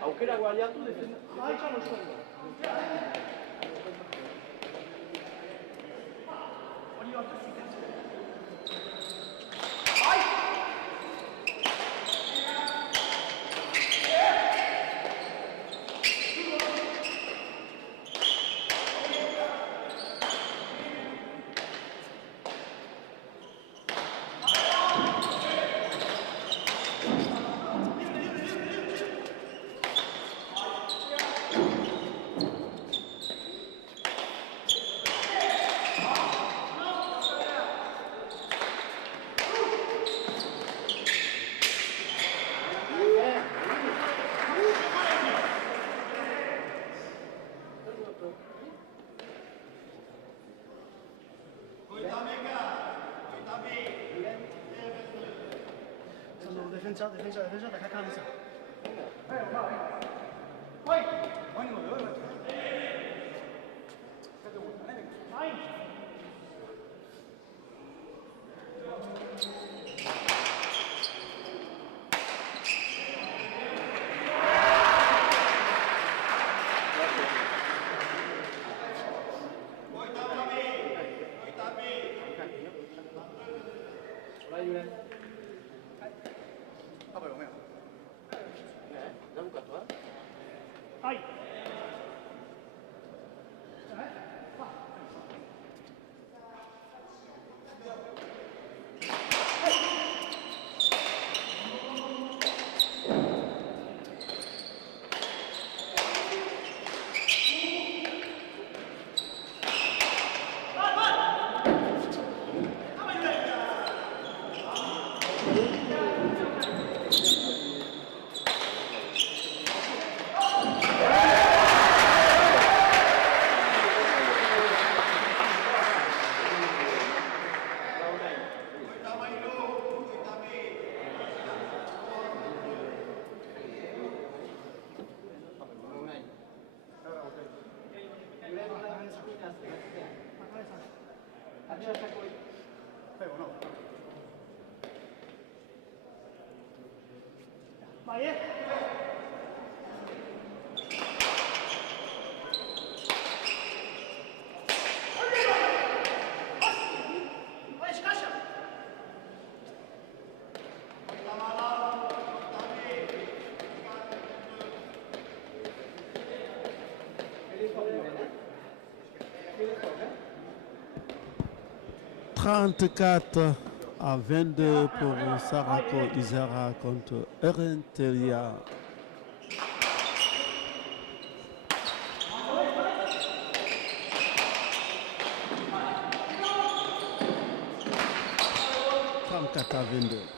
Aukera guardatu, defendiamo sfondo. defensa, acá cabeza. « 34-22 pour Sarako Izara contre Erenteria. 34-22.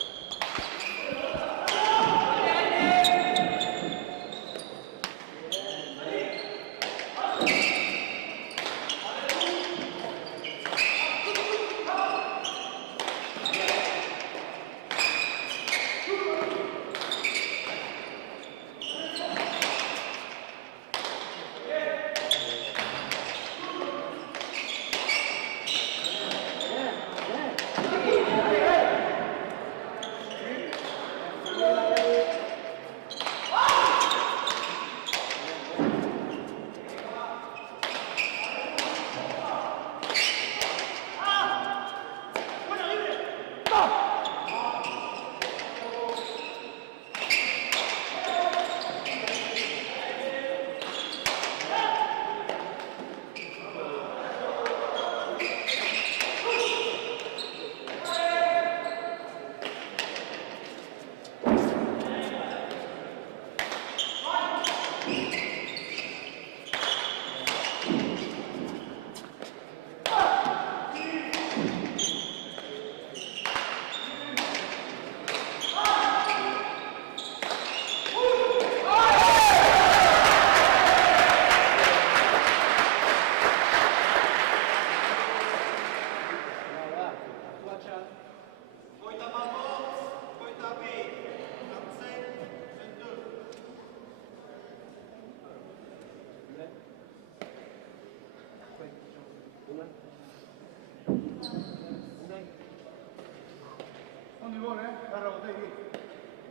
¿Dónde voy, Agarra botella aquí.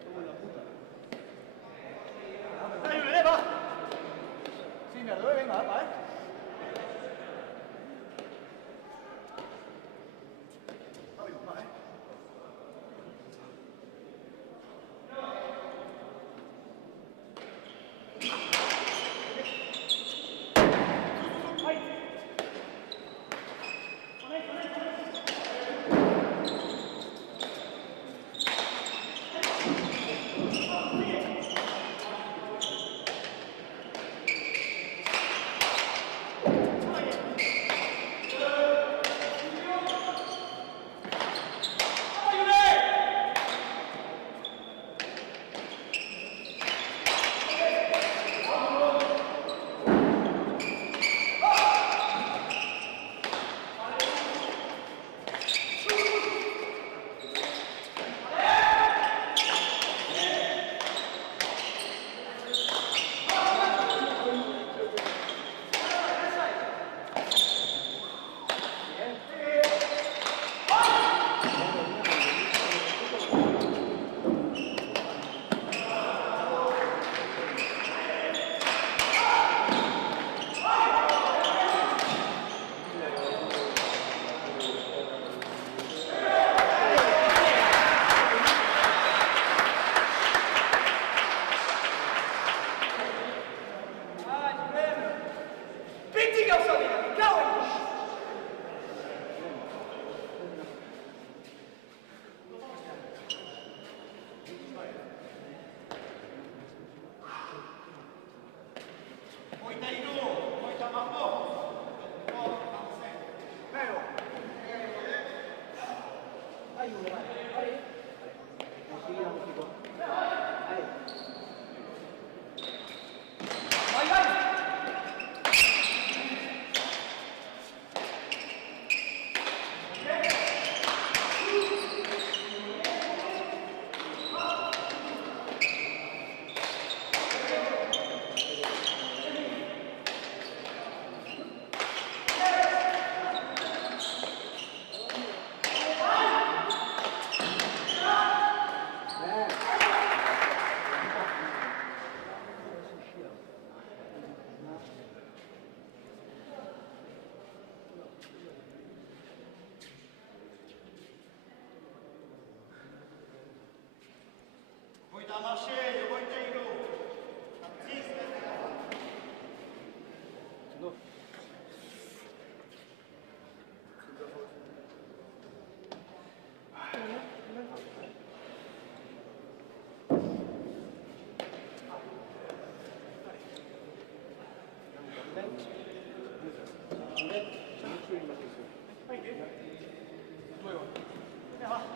Como en la puta. ¡Dale, va! Sí, me duele, venga, va,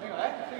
Venga,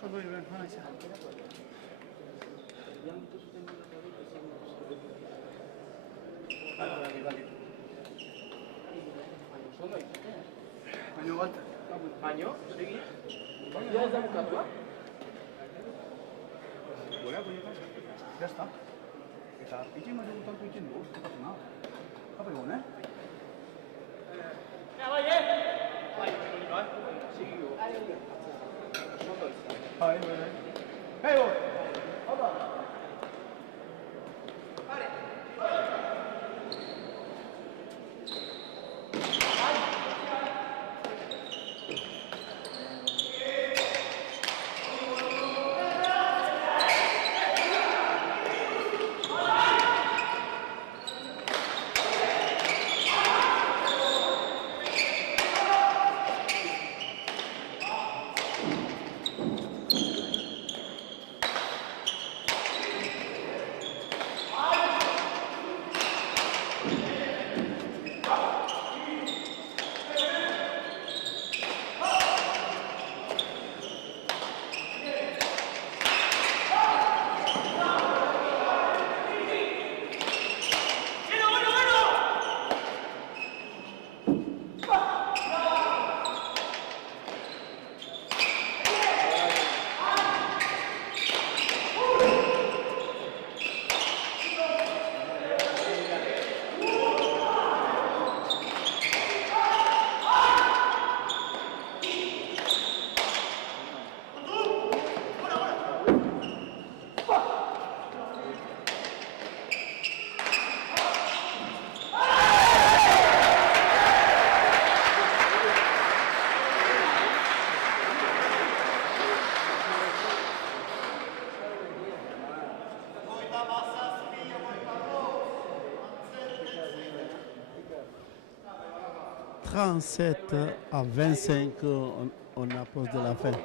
Solo il Valencia. Baino bat. Baino, segi. Ya ez da bukatua? Ya está. Eta itxin bat egutatu itxin dugu, zutatu nahi. Hapa egon, Bai, segi go. Bai. Ego! Hapa! 37 à 25, on approche de la fin. «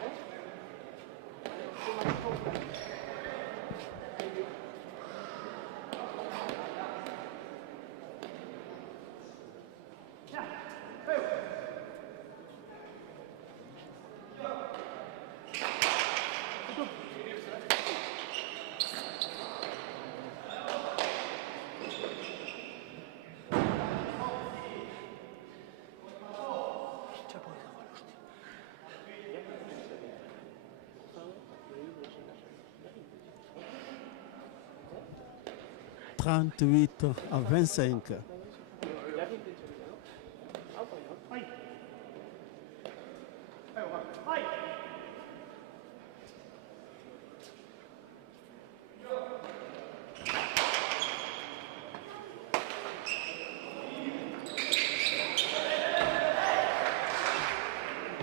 38 à 25.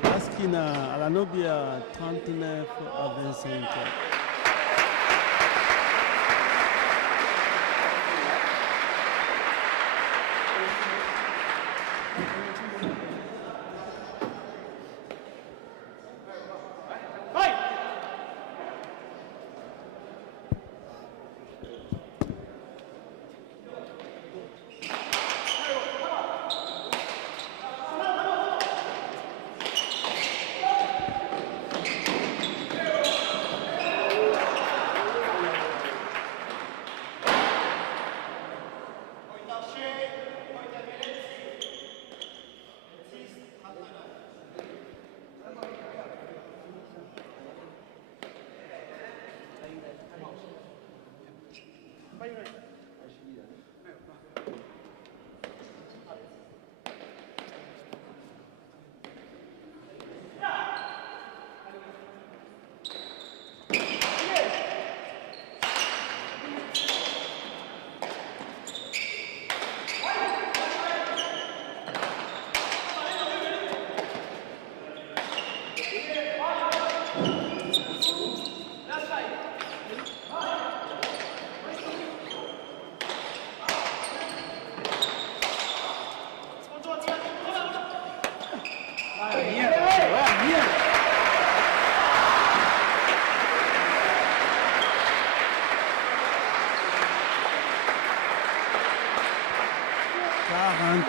Laskina à la Nobia, 39 à 25.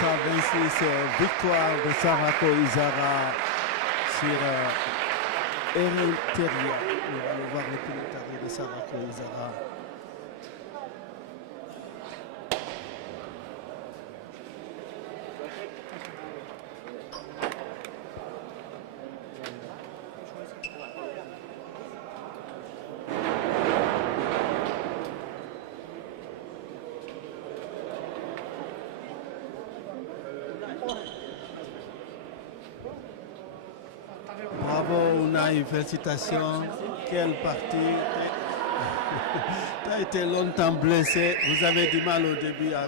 À 26, victoire de Sarako Izara sur Erenteria. nous allons voir le pilotage de Sarako Izara. Bravo Unai, félicitations. Quelle partie. Tu as été longtemps blessé. Vous avez du mal au début à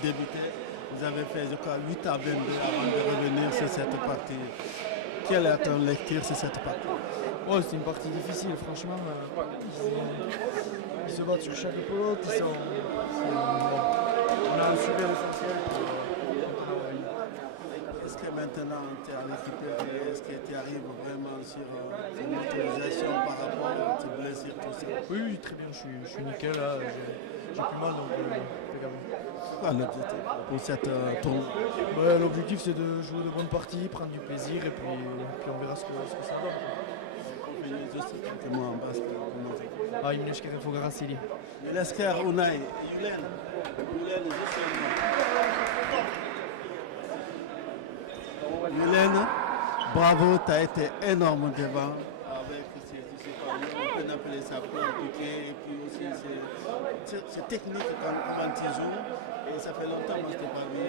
débuter. Vous avez fait, je crois, 8 à 22 avant de revenir sur cette partie. Quelle est ton lecture sur cette partie? Oh, c'est une partie difficile, franchement. Ils se battent sur chaque pelote. On a un super essentiel. Est-ce que maintenant tu es à l'équipe, est-ce que tu arrives vraiment sur une utilisation par rapport à tes blessures, tout ça? Oui, oui, très bien, je suis nickel là. J'ai plus mal donc impeccable. C'est quoi l'objectif pour cette tournoi? Ouais, l'objectif c'est de jouer de bonnes parties, prendre du plaisir et puis on verra ce que ça donne. Juste quelques mots en basket. Ah, il me laisse qu'il faut grasser. Milesker, Unai, Yulen, juste un mot. Yulen, bravo, tu as été énorme devant avec on peut appeler ça compliqué et puis aussi c'est technique comment tu joues et ça fait longtemps que je t'ai pas vu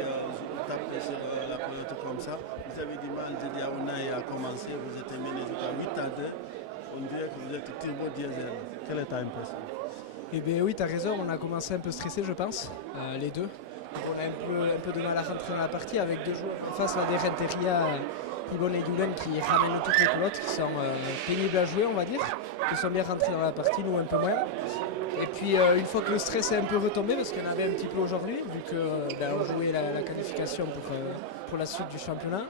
taper sur la pelote comme ça. Vous avez du mal, Didier Unai a commencé, vous êtes mené jusqu'à 8 à 2. On dirait que vous êtes turbo diesel. Quelle est ta impression? Eh bien oui, tu as raison, on a commencé un peu stressé je pense, les deux. On a un peu de mal à rentrer dans la partie avec deux joueurs en face, des Renteria, Ibon et Yulen qui ramènent toutes les pelotes, qui sont pénibles à jouer on va dire, qui sont bien rentrés dans la partie, nous un peu moins. Et puis une fois que le stress est un peu retombé, parce qu'il y en avait un petit peu aujourd'hui, vu qu'on jouait la qualification pour la suite du championnat,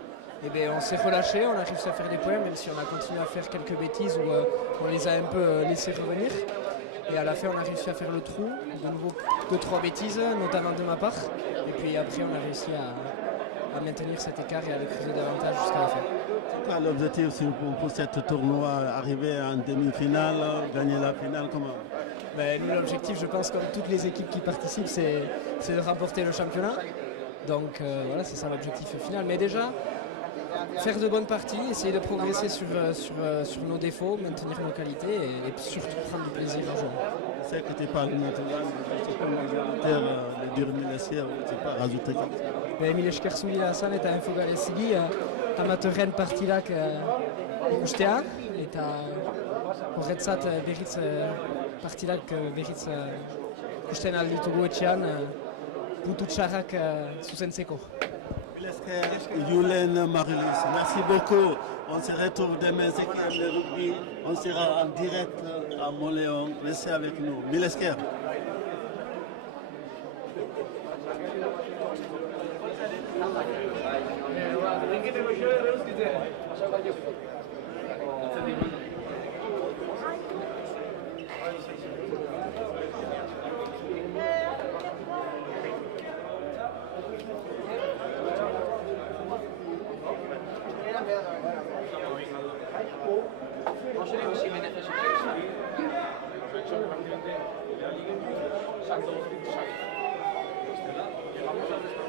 et bien on s'est relâché, on a réussi à faire des points, même si on a continué à faire quelques bêtises où on les a un peu laissés revenir. Et à la fin, on a réussi à faire le trou, de nouveau 2-3 bêtises, notamment de ma part. Et puis après, on a réussi à maintenir cet écart et à le creuser davantage jusqu'à la fin. C'est quoi l'objectif pour cette tournoi? Arriver en demi-finale, gagner la finale, comment? Ben, nous, l'objectif, je pense, comme toutes les équipes qui participent, c'est de remporter le championnat. Donc voilà, c'est ça l'objectif final. Mais déjà, faire de bonnes parties, essayer de progresser sur nos défauts, maintenir nos qualités et surtout prendre du plaisir en jouant. Je sais que tu parles maintenant, je suis pas majoritaire, le dur Milesker, tu n'as pas rajouté quelque chose. Ben, Milesker Soumila Hassan est un Fogalesigi, amateur partilak ikustean, eta horretzat berriz partilak berriz ikusten alditugu etxean puntu txarrak zuzentzeko. Yulen, Marilis, merci beaucoup. On se retrouve demain, c'est qui le rugby. On sera en direct à Montléon. Restez avec nous. Milesker. Vamos a